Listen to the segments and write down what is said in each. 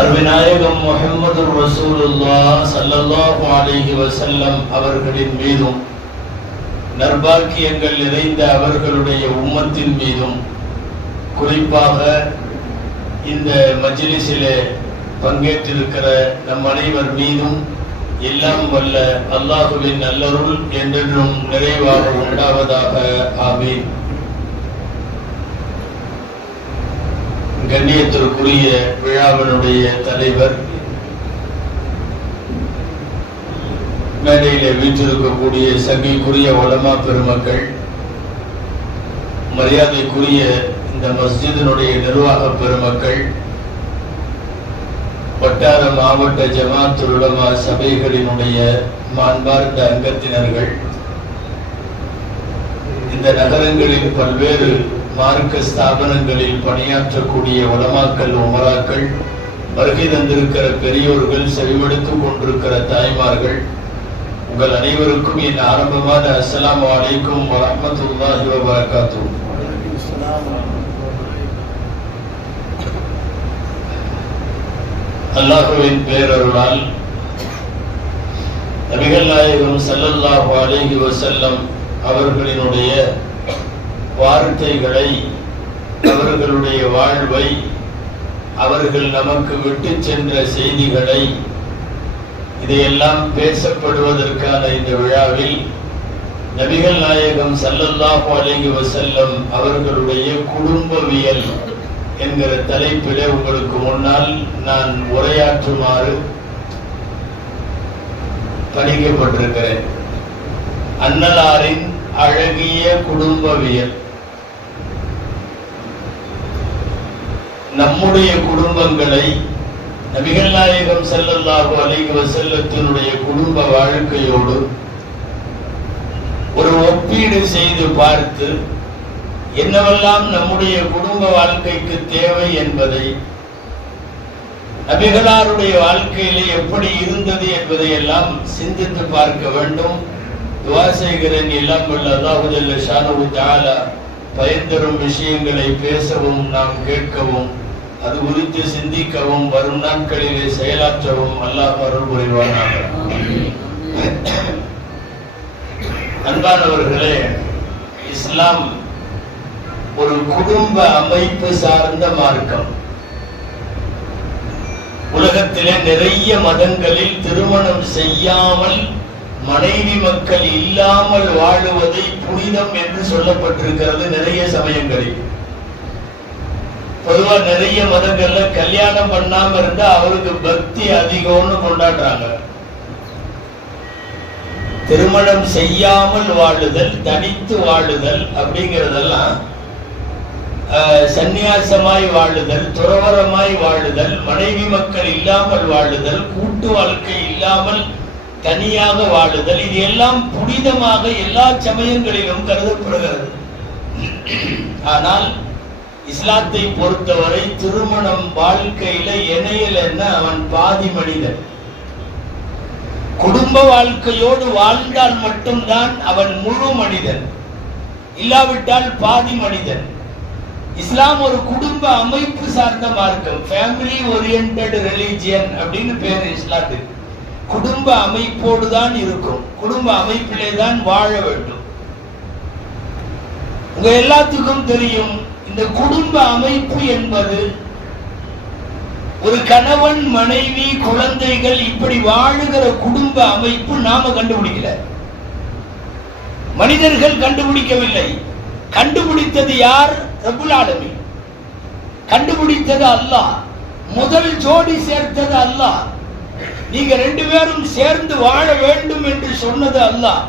அருமைநாயகம் முஹம்மது ரசூலுல்லாஹ் ஸல்லல்லாஹு அலைஹி வஸல்லம் அவர்களின் மீதும் நற்பாக்கியங்கள் நிறைந்த அவர்களுடைய உம்மத்தின் மீதும் குறிப்பாக இந்த மஜ்லிஸிலே பங்கேற்றிருக்கிற நம் அனைவர் மீதும் எல்லாம் வல்ல அல்லாஹுவின் நல்லருள் என்றென்றும் நிறைவாக உண்டாவதாக. ஆமீன். கண்ணியத்திற்குரிய விழாவினுடைய தலைவர், மேடையிலே வீற்றிருக்கக்கூடிய சங்கைக்குரிய உலமா பெருமக்கள், மரியாதைக்குரிய இந்த மஸ்ஜிதினுடைய நிர்வாக பெருமக்கள், வட்டார மாவட்ட ஜமாத்துல் உலமா சபைகளினுடைய மாண்பார்ந்த அங்கத்தினர்கள், இந்த நகரங்களில் பல்வேறு மார்க்க ஸ்தாபனங்களில் பணியாற்றக்கூடிய உலமாக்கள், உமராக்கள், வருகை தந்திருக்கிற பெரியோர்கள், செவிமடுத்துக் கொண்டிருக்கிற தாய்மார்கள், உங்கள் அனைவருக்கும் என் ஆரம்பமான அஸ்ஸலாமு அலைக்கும் வரஹ்மத்துல்லாஹி வபரகாத்துஹு. அல்லாஹ்வின் பேரருளால் நபிகள் நாயகம் ஸல்லல்லாஹு அலைஹி வஸல்லம் அவர்களினுடைய வார்த்தைகளை, அவர்களுடைய வாழ்வை, அவர்கள் நமக்கு விட்டு சென்ற செய்திகளை, இதையெல்லாம் பேசப்படுவதற்கான இந்த விழாவில் நபிகள் நாயகம் ஸல்லல்லாஹு அலைஹி வஸல்லம் அவர்களுடைய குடும்பவியல் என்கிற தலைப்பிலே உங்களுக்கு முன்னால் நான் உரையாற்றுமாறு பணிக்கப்பட்டிருக்கிறேன். அன்னலாரின் அழகிய குடும்பவியல். நம்முடைய குடும்பங்களை நபிகள் நாயகம் ஸல்லல்லாஹு அலைஹி வஸல்லத்தினுடைய குடும்ப வாழ்க்கையோடு ஒரு ஒப்பீடு செய்து பார்த்து என்னவெல்லாம் நம்முடைய குடும்ப வாழ்க்கைக்கு தேவை என்பதை, நபிகளாருடைய வாழ்க்கையிலே எப்படி இருந்தது என்பதை எல்லாம் சிந்தித்து பார்க்க வேண்டும். துஆ செய்கிறேன், எல்லாம் வல்ல அல்லாஹ் ஜல்ல ஷானஹு தஆலா பயன்தரும் விஷயங்களை பேசவும், நாம் கேட்கவும், அது குறித்து சிந்திக்கவும், வரும் நாட்களிலே செயலாற்றவும் அல்லாஹ் அருள் புரிவானாக. அன்பானவர்களே, இஸ்லாம் ஒரு குடும்ப அமைப்பு சார்ந்த மார்க்கம். உலகத்திலே நிறைய மதங்களில் திருமணம் செய்யாமல் மனைவி மக்கள் இல்லாமல் வாழுவதை புனிதம் என்று சொல்லப்பட்டிருக்கிறது. நிறைய சமயங்களில் பொதுவா நிறைய மதங்கள்ல கல்யாணம் பண்ணாம இருந்தா அவருக்கு பக்தி அதிகம்னு கொண்டாடுறாங்க. திருமணம் செய்யாமல் வாழுதல், தனித்து வாழுதல் அப்படிங்கிறதெல்லாம் சந்நியாசமாய் வாழுதல், துறவரமாய் வாழுதல், மனைவி மக்கள் இல்லாமல் வாழுதல், கூட்டு வாழ்க்கை இல்லாமல் தனியாக வாழுதல், இது எல்லாம் புனிதமாக எல்லா சமயங்களிலும் கருதப்படுகிறது. ஆனால் இஸ்லாத்தை பொறுத்தவரை திருமணம் வாழ்க்கையில இணையல் என்ன, அவன் பாதி மனிதன். குடும்ப வாழ்க்கையோடு வாழ்ந்தால் மட்டும்தான் அவன் முழு மனிதன், இல்லாவிட்டால் பாதி மனிதன். இஸ்லாம் ஒரு குடும்ப அமைப்பு சார்ந்த மார்க்கம். ஃபேமிலி ஓரியன்டட் ரிலிஜியன் அப்படின்னு பேரு இஸ்லாத்துக்கு. குடும்ப அமைப்போடு தான் இருக்கும், குடும்ப அமைப்பிலே தான் வாழ வேண்டும். உங்க எல்லாத்துக்கும் தெரியும், இந்த குடும்ப அமைப்பு என்பது ஒரு கணவன், மனைவி, குழந்தைகள் இப்படி வாழுகிற குடும்ப அமைப்பு நாம கண்டுபிடிக்கல, மனிதர்கள் கண்டுபிடிக்கவில்லை. கண்டுபிடித்தது யார்? ரப்புல் ஆலமீன். கண்டுபிடித்தது அல்லாஹ். முதல் ஜோடி சேர்த்தது அல்லாஹ். நீங்க ரெண்டு பேரும் சேர்ந்து வாழ வேண்டும் என்று சொன்னது அல்லாஹ்.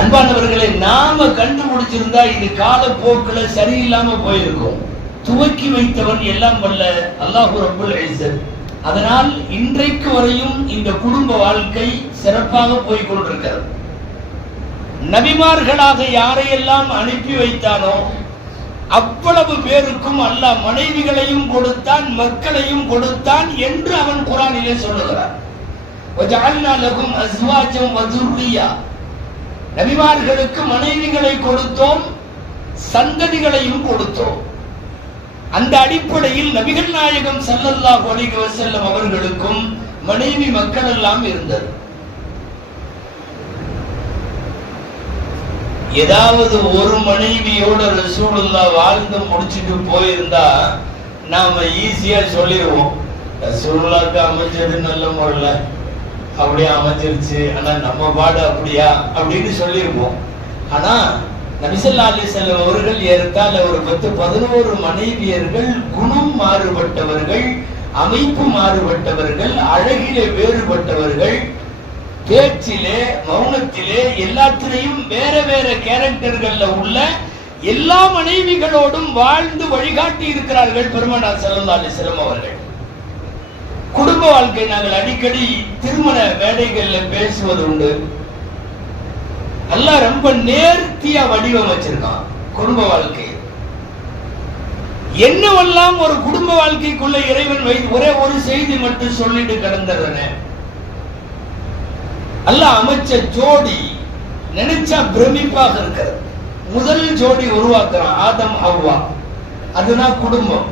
அன்பானவர்களை, நாம கண்டுபிடிச்சிருந்தா இது காலப்போக்கில் சரியில்லாம போயிருக்கும். துவக்கி வைத்தவன் எல்லாம் வல்ல அல்லாஹ் ரப்புல் இஸ்ஸத். அதனால் இன்றைக்கு வரையும் இந்த குடும்ப வாழ்க்கை சிறப்பாக போய் கொண்டிருக்கிறது. நபிமார்களாக யாரையெல்லாம் அனுப்பி வைத்தானோ அவ்வளவு பேருக்கும் அல்லாஹ் மனைவிகளையும் கொடுத்தான், மக்களையும் கொடுத்தான் என்று அவன் குர்ஆனிலே சொல்லுகிறார். வஜஅல்னா லகும் அஸ்வாஜம் வதுர்ரியா. நபிமார்களுக்கு மனைவிகளை கொடுத்தோம், சந்ததிகளையும் கொடுத்தோம். அந்த அடிப்படையில் நபிகள் நாயகம் ஸல்லல்லாஹு அலைஹி வஸல்லம் அவர்களுக்கும் மனைவி மக்கள் எல்லாம் இருந்தது. ஏதாவது ஒரு மனைவியோட ரசூலுல்லாஹ் வாழ்ந்து முடிச்சுட்டு போயிருந்தா நாம ஈஸியா சொல்லிடுவோம், ரசூலுல்லாஹ்க்கு அமைஞ்சது நல்ல முறையில அப்படியே அமைஞ்சிருச்சு, ஆனா நம்ம பாடு அப்படியா அப்படின்னு சொல்லியிருப்போம். ஆனா நபி ஸல்லல்லாஹு அலைஹி வஸல்லம் அவர்கள் ஏறத்தாழ ஒரு 10-11 மனைவியர்கள், குணம் மாறுபட்டவர்கள், அமைப்பு மாறுபட்டவர்கள், அழகிலே வேறுபட்டவர்கள், பேச்சிலே மௌனத்திலே எல்லாத்திலையும் வேற வேற கேரக்டர்கள்ல உள்ள எல்லா மனைவிகளோடும் வாழ்ந்து வழிகாட்டி இருக்கிறார்கள் பெருமானார் ஸல்லல்லாஹு அலைஹி வஸல்லம் அவர்கள். குடும்ப வாழ்க்கை நாங்கள் அடிக்கடி திருமண மேடைகள்ல பேசுவது உண்டு. அல்லாஹ் ரொம்ப நேர்த்தியா வடிவமைச்சிருக்கான் குடும்ப வாழ்க்கை. என்னவெல்லாம் ஒரு குடும்ப வாழ்க்கைக்குள்ள இறைவன் ஒரே ஒரு செய்தி மட்டும் சொல்லிட்டு கடந்துறேன். அல்லாஹ் அமைச்ச ஜோடி நினைச்சா பிரமிப்பாக இருக்கிறது. முதல் ஜோடி உருவாக்குறான் ஆதம் ஹவ்வா, அதுதான் குடும்பம்.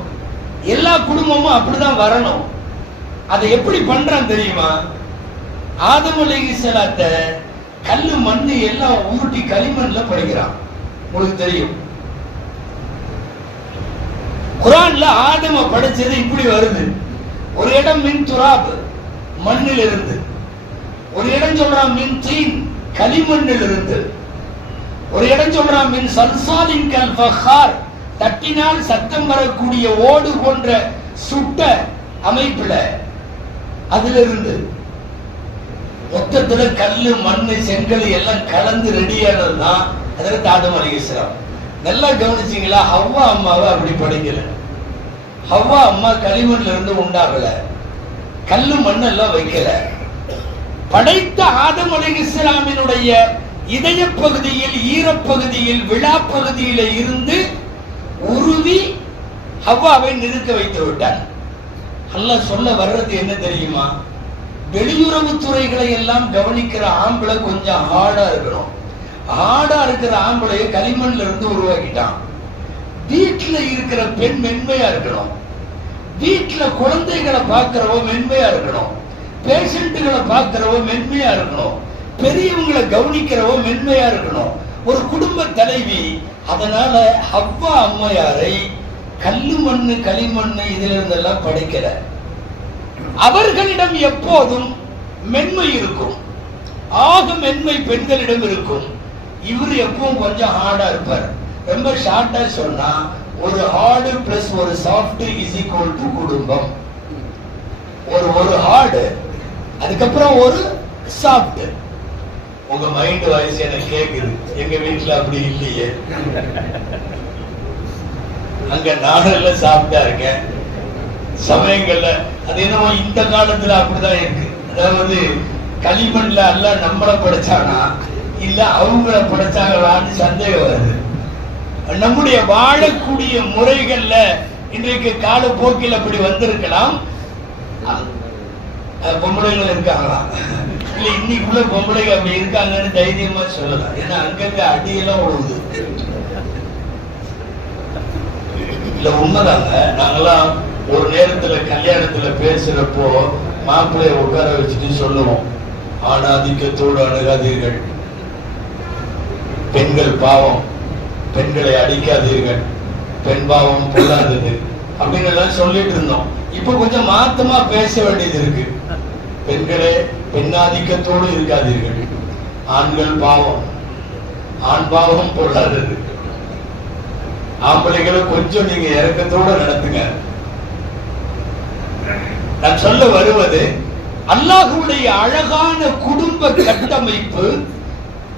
எல்லா குடும்பமும் அப்படிதான் வரணும். அதை எப்படி பண்றான் தெரியுமா? ஆதம் அலைஹிஸ்ஸலாத்தை கல்லு மண்ணு எல்லாம் ஊட்டி களிமண்ல படைக்கிறான். உங்களுக்கு தெரியும், குர்ஆன்ல ஆதம படைச்சது இப்படி வருது. ஒரு இடம் மின் துராப், மண்ணில் இருந்து. ஒரு இடம் சொல்றான் மின் தீன், களிமண்ணில் இருந்து. ஒரு இடம் சொல்றான் மின் சல்சாலின் கல் ஃபஹார், தட்டினால் சத்தம் வரக்கூடிய ஓடு போன்ற சுட்ட அமைப்புல அதுல இருந்து. மொத்தத்துல கல்லு மண்ணு செங்கல் எல்லாம் கலந்து ரெடியானதுதான் அதற்கு ஆதம் அலைஹிஸ்ஸலாம். நல்லா கவனிச்சீங்களா? ஹவ்வா அம்மாவை அப்படி படைக்கல. ஹவ்வா அம்மா களிமண்ல இருந்து உண்டாகல, கல்லு மண்ணெல்லாம் வைக்கல. படைத்த ஆதம் அலைஹிஸ்ஸலாமினுடைய இதய பகுதியில், ஈரப்பகுதியில், விழா பகுதியில இருந்து உருவி ஹவ்வாவை நிறுத்த வைத்து விட்டார். அல்லாஹ் சொல்ல வர்றது என்ன தெரியுமா? வெளியுறவு துறைகளை எல்லாம் கவனிக்கிற ஆம்பளை கொஞ்சம் ஹார்டா இருக்கணும். ஹார்டா இருக்கிற ஆம்பளைய களிமண்ல இருந்து உருவாக்கிட்டான். வீட்டுல இருக்கிற பெண் மென்மையா இருக்கணும். வீட்டுல குழந்தைகளை பார்க்கிறவ மென்மையா இருக்கணும். பேஷண்ட்டுகளை பார்க்கிறவ மென்மையா இருக்கணும். பெரியவங்களை கவனிக்கிறவ மென்மையா இருக்கணும். ஒரு குடும்ப தலைவி. அதனால ஹவ்வா அம்மையாரை கல்லு மண்ணு களிமண்ணு இதுல இருந்தெல்லாம் படைக்கல. அவர்களிடம் எப்போதும் மென்மை இருக்கும். ஆக மென்மை பெண்களிடம் இருக்கும். இவர் எப்பவும் கொஞ்சம் ஹார்டா இருப்பார். ரொம்ப ஷார்ட்டா சொன்னா ஒரு ஹார்டு பிளஸ் ஒரு சாஃப்ட் இஸ் ஈக்குவல் டு குடும்பம். ஒரு ஹார்டு, அதுக்கப்புறம் ஒரு சாஃப்ட். உங்க மைண்ட் வாய்ஸ் எனக்கு கேக்குது. எங்க வீட்டுல அப்படி இல்லையே. அங்க நானெல்லாம் சாஃப்டா இருக்கேன் சமயங்கள்ல. அது என்னமோ இந்த காலத்துல அப்படிதான் இருக்கு. அதாவது களிமண்ல எல்லாம் நம்மளை படைச்சானா இல்ல அவங்கள படைச்சாங்களான்னு சந்தேகம் வருது. நம்முடைய வாழக்கூடிய முறைகள்ல இன்றைக்கு காலப்போக்கில் அப்படி வந்திருக்கலாம். பொம்பளைகள் இருக்காங்களா இல்ல இன்னைக்குள்ள பொம்பளைகள் அப்படி இருக்காங்கன்னு தைரியமா சொல்லலாம். ஏன்னா அங்கங்க அடியெல்லாம் உழுவுது. இல்ல உண்மைதாங்க. நாங்கெல்லாம் ஒரு நேரத்துல கல்யாணத்துல பேசுறப்போ மாப்பிள்ளைய உட்கார வச்சுட்டு சொல்லுவோம், ஆணாதிக்கத்தோடு அணுகாதீர்கள், பெண்கள் பாவம், பெண்களை அடிக்காதீர்கள், பெண் பாவம் பொல்லாதது அப்படின்னு எல்லாம் சொல்லிட்டு இருந்தோம். இப்ப கொஞ்சம் மாத்தமா பேச வேண்டியது இருக்கு. பெண்களே பெண்ணாதிக்கத்தோடு இருக்காதீர்கள், ஆண்கள் பாவம், ஆண் பாவம் பொல்லாதது, ஆம்பளைகளை கொஞ்சம் நீங்க இறக்கத்தோட நடத்துங்க. நான் சொல்ல வருவது, அல்லாஹ்வுடைய அழகான குடும்ப கட்டமைப்பு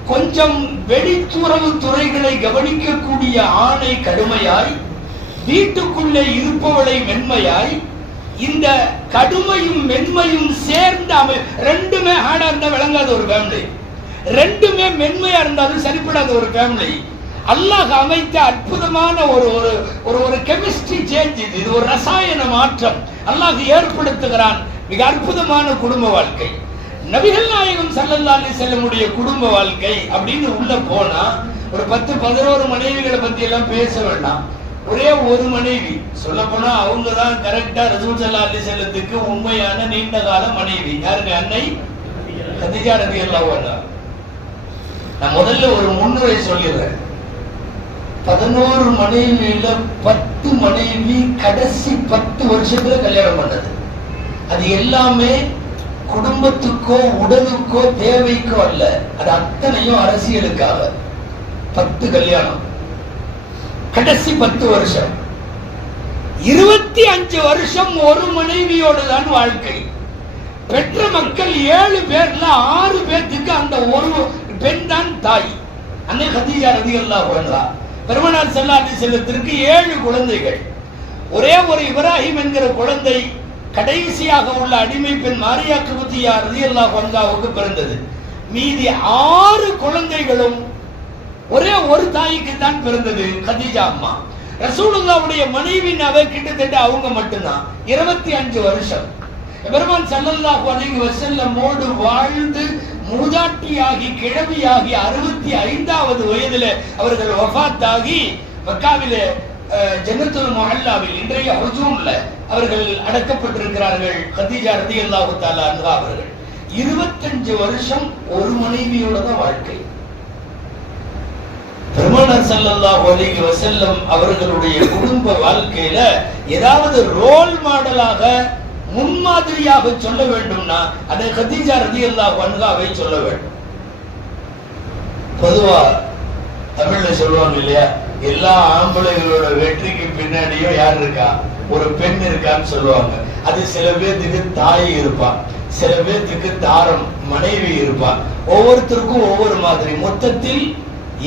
கொஞ்சம் வெளித்துறவு துறைகளை கவனிக்கக்கூடிய ஆணை கடுமையாய், வீட்டுக்குள்ளே இருப்பவளை மென்மையாய், இந்த கடுமையும் மென்மையும் சேர்ந்த ரெண்டுமே ஹார்டா இருந்தா விளங்காத ஒரு ஃபேமிலி, ரெண்டுமே மென்மையா இருந்தாலும் சரிப்படாத ஒரு ஃபேமிலி. அல்லாஹ் அமைத்த அற்புதமான ஒரு கெமிஸ்ட்ரி சேஞ்ச். இது ஒரு ரசாயன மாற்றம் அல்லாஹ் ஏற்படுத்துகிறான். மிக அற்புதமான குடும்ப வாழ்க்கை. நபிகள் நாயகம் ஸல்லல்லாஹு அலைஹி வஸல்லமுடைய குடும்ப வாழ்க்கை அப்படின்னு உள்ள போனா ஒரு 10-11 மனைவிகளை பத்தி எல்லாம் பேச வேண்டாம். ஒரே ஒரு மனைவி. சொல்ல போனா அவங்க தான் கரெக்டா ரசூல் ஸல்லல்லாஹு அலைஹி வஸல்லத்துக்கு உண்மையான நீண்ட கால மனைவி. யாருங்க? அன்னை கதீஜா ரலியல்லாஹு அன்ஹா. நான் முதல்ல ஒரு முன்னுரை சொல்லிடுறேன். 11 மனைவியில 10 மனைவி கடைசி 10 வருஷத்துல கல்யாணம் பண்ணது. அது எல்லாமே குடும்பத்துக்கோ உடலுக்கோ தேவைக்கோ அல்ல, அது அத்தனையும் அரசியலுக்காக. 10 கல்யாணம் கடைசி 10 வருஷம். 25 வருஷம் ஒரு மனைவியோடு தான் வாழ்க்கை. பெற்ற மக்கள் 7 பேர்ல 6 பேருக்கு அந்த ஒரு பெண் தான் தாய். அன்னை கதீஜா ரலியல்லாஹு அன்ஹா. பெருமானார் ஸல்லல்லாஹு அலைஹி வஸல்லத்திற்கு 7 குழந்தைகள். ஒரே ஒரு இப்ராஹிம் என்கிற குழந்தை கடைசியாக உள்ள அடிமை பெண் மாரியா கிப்தியா ரலியல்லாஹு அன்ஹாவுக்கு பிறந்தது. மீதி 6 குழந்தைகளும் ஒரே ஒரு தாய்க்கு தான் பிறந்தது, கதீஜா அம்மா. ரசூலுல்லாஹ்வுடைய மனைவி கிட்டத்தட்ட அவங்க மட்டும்தான் 25 வருஷம் பெருமான் ஸல்லல்லாஹு அலைஹி வஸல்லமோடு வாழ்ந்து மூதாட்டியாகி கிழவியாகி 65வது வயதில அவர்கள் வஃபாத்தாகி மக்காவிலே ஜன்னத்துல் முஅல்லாவில் இன்றைய ஹுஜூம்ல அவர்கள் அடக்கப்பட்டிருக்கிறார்கள். கதீஜா ரலியல்லாஹு தஆலா அன்ஹா அவர்கள் 25 வருஷம் ஒரு மனைவியோட தான் வாழ்க்கை. பெருமானார் ஸல்லல்லாஹு அலைஹி வஸல்லம் அவர்களுடைய குடும்ப வாழ்க்கையில ஏதாவது ரோல் மாடலாக முன்மாதிரியாக சொல்ல வேண்டும்னா அதை கதீஜா ரலியல்லாஹு அன்ஹாவை சொல்ல வேண்டும். பொதுவா தமிழ்ல சொல்லுவாங்க இல்லையா, எல்லா ஆம்பளைகளோட வெற்றிக்கு பின்னாடியும் யார் இருக்கா? ஒரு பெண் இருக்கான்னு சொல்லுவாங்க. அது சில பேர்த்துக்கு தாய் இருப்பா, சில பேர்த்துக்கு தாரம் மனைவி இருப்பா. ஒவ்வொருத்தருக்கும் ஒவ்வொரு மாதிரி. மொத்தத்தில்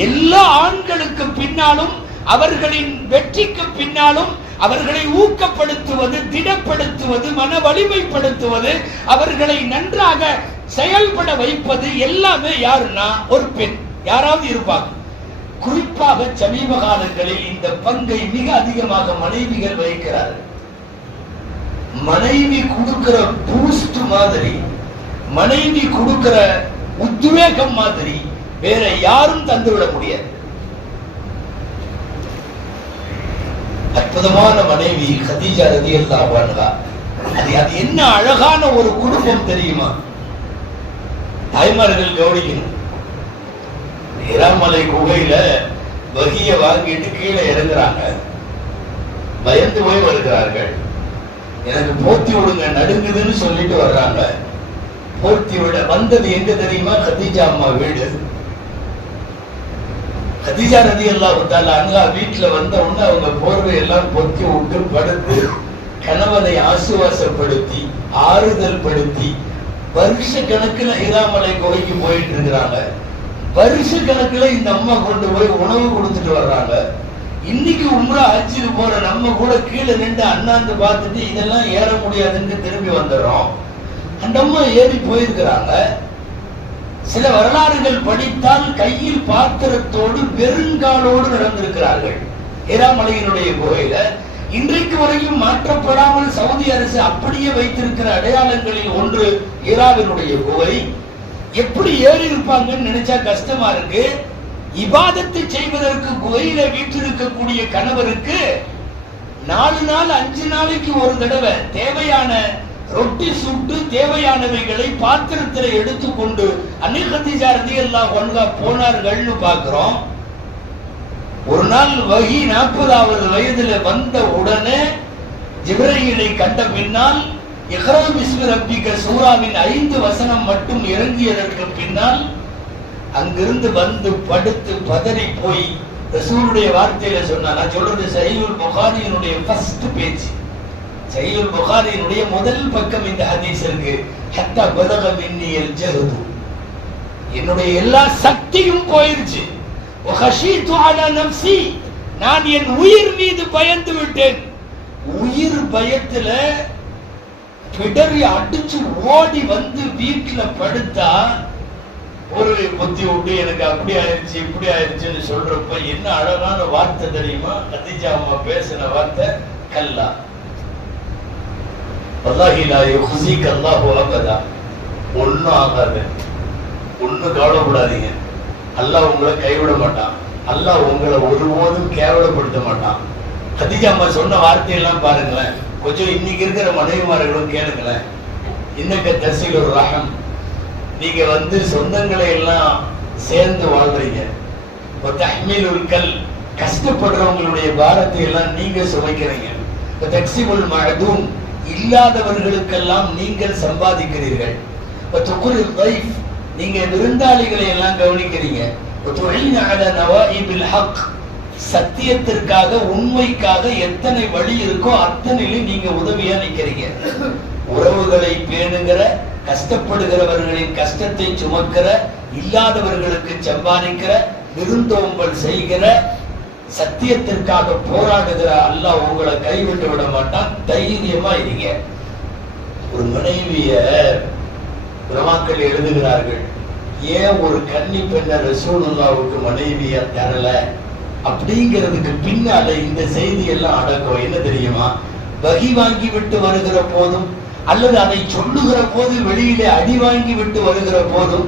எல்லா ஆண்களுக்கு பின்னாலும் அவர்களின் வெற்றிக்கு பின்னாலும் அவர்களை ஊக்கப்படுத்துவது, திடப்படுத்துவது, மன வலிமைப்படுத்துவது, அவர்களை நன்றாக செயல்பட வைப்பது எல்லாமே யாருன்னா ஒரு பெண் யாராவது இருப்பாங்க. குறிப்பாக சமீப காலங்களில் இந்த பங்கை மிக அதிகமாக மனைவிகள் வகிக்கிறார்கள். மனைவி கொடுக்கிற பூஸ்ட் மாதிரி, மனைவி கொடுக்கிற உத்வேகம் மாதிரி வேற யாரும் தந்துவிட முடியாது. அற்புதமான மனைவி கதீஜா ரலியல்லாஹு அன்ஹா. அது என்ன அழகான ஒரு குடும்பம் தெரியுமா? தாய்மார்கள் கவனிக்கணும். ஹிராமலை குகையில வகிய வாங்கிட்டு கீழே இறங்குறாங்க. பயந்து போய் வருகிறார்கள். எனக்கு போர்த்தி விடுங்க, நடுங்குதுன்னு சொல்லிட்டு வர்றாங்க. போர்த்தி விட வந்தது எங்க தெரியுமா? கதீஜா அம்மா வீடு. கதீஜா ரலியல்லாஹு தஆலா அன்ஹா வீட்டுல வந்த உடனே அவங்க போர்வை எல்லாம் பொத்தி விட்டு படுத்து கணவனை ஆசுவாசப்படுத்தி ஆறுதல் படுத்தி வருஷ கணக்குல ஹிராமலை குகைக்கு போயிட்டு இருக்கிறாங்க. வருஷ கணக்குல இந்த அம்மா கொண்டு போய் உணவு கொடுத்துட்டு வர்றாங்க. இன்னைக்கு உம்ரா ஹஜ்ஜுக்கு போற நம்ம கூட கீழே நின்று அண்ணாந்து பார்த்துட்டு இதெல்லாம் ஏற முடியாதுன்னு திரும்பி வந்துடுறோம். அந்த அம்மா ஏறி போயிருக்கிறாங்க. சில வரலாறுகள் படித்தால் கையில் பாத்திரத்தோடு பெருங்காலோடு நடந்திருக்கிறார்கள் ஹிராமலையினுடைய குகையில. இன்றைக்கு வரையும் மாற்றப்படாமல் சவுதி அரசு அப்படியே வைத்திருக்கிற அடையாளங்களில் ஒன்று ஹிராவினுடைய குகை. எப்படி ஏறி இருப்பாங்கன்னு நினைச்சா கஷ்டமா இருக்கு. இபாதத்தை செய்வதற்கு குகையில வீற்றிருக்கக்கூடிய கணவருக்கு 4 நாள் 5 நாளைக்கு ஒரு தடவை தேவையான ரொட்டி சுட்டு தேவையானவைகளை பாத்திரத்தில் எடுத்துக்கொண்டு அன்னை கதீஜா ரலியல்லாஹு அன்ஹா போனார்கள்னு பார்க்கிறோம். ஒரு நாள் வஹி 40வது வயதுல வந்த உடனே ஜிப்ரீலை கண்ட பின்னால் இக்ரா பிஸ்மி ரப்பிக சூராவின் 5 வசனம் மட்டும் இறங்கியதற்கு பின்னால் அங்கிருந்து வந்து படுத்து பதறி போய் ரசூலுடைய வார்த்தையில சொன்னார். நான் சொல்றது சஹீஹுல் புகாரியினுடைய ஃபர்ஸ்ட் பேஜ், சஹீஹுல் புகாரியினுடைய முதல் பக்கம் இந்த ஹதீஸ் இருக்கு. ஹத்தா பலக மின்னியல் ஜஹது, என்னுடைய எல்லா சக்தியும் போயிருச்சு. வஹஷீது அலா நஃப்ஸி, நான் என் உயிர் மீது பயந்து விட்டேன். உயிர் பயத்துல பிடரி அடிச்சு ஓடி வந்து வீட்டுல படுத்தா ஒரு புத்தி விட்டு எனக்கு அப்படி ஆயிடுச்சு இப்படி ஆயிடுச்சுன்னு சொல்றப்ப என்ன அழகான வார்த்தை தெரியுமா? கதீஜா அம்மா பேசின வார்த்தை, கல்லா வல்லாஹி லா யுஹ்ஸிக அல்லாஹு அபதா, ஒன்னும் ஆகாது, ஒன்னும் கவலைப்படாதீங்க, அல்லாஹ் உங்களை கைவிட மாட்டான், அல்லாஹ் உங்களை ஒருபோதும் கேவலப்படுத்த மாட்டான். கதீஜா அம்மா சொன்ன வார்த்தையெல்லாம் பாருங்களேன். கொஞ்சம் இன்னைக்கு இருக்கிற மனைவிமார்களும் கேளுங்களேன். இன்னக்க தசீல் ஒரு ரகம், நீங்க சொந்தங்களை எல்லாம் சேர்ந்து வாழ்றீங்க. தஹ்மீலுல் கல், கஷ்டப்படுறவங்களுடைய பாரத்தை எல்லாம் நீங்க சுமைக்கிறீங்க. தக்ஸிபுல் மஅதூம், இல்லாதவர்களுக்கெல்லாம் நீங்கள் சம்பாதிக்கிறீர்கள். துக்ரில் தைஃப், நீங்க விருந்தாளிகளை எல்லாம் கவனிக்கிறீங்க. துஇன அலா நவாஇபில் ஹக், சத்தியத்திற்காக உண்மைக்காக எத்தனை வழி இருக்கோ அத்தனையிலும் நீங்க உதவியா நிக்கிறீங்க. உறவுகளை பேணுகிற, கஷ்டப்படுகிறவர்களின் கஷ்டத்தை சுமக்கிற, இல்லாதவர்களுக்கு சம்பாதிக்கிற, விருந்தோம்பல் செய்கிற, சத்தியத்திற்காக போராடுகிற அல்லாஹ் உங்களை கைவிட்டு விட மாட்டான். தைரியமா இருங்க. ஒரு மனைவிய உலமாக்கள் எழுதுகிறார்கள், ஏன் ஒரு கன்னி பெண்ண ரசூலுல்லாஹ்வுக்கு மனைவியா தரல அப்படிங்கிறதுக்கு பின்னால இந்த செய்தி எல்லாம் அடக்கம். என்ன தெரியுமா? வகி வாங்கி விட்டு வருகிற போதும், அல்லது அதை சொல்லுகிற போது வெளியிலே அடி வாங்கி விட்டு வருகிற போதும்,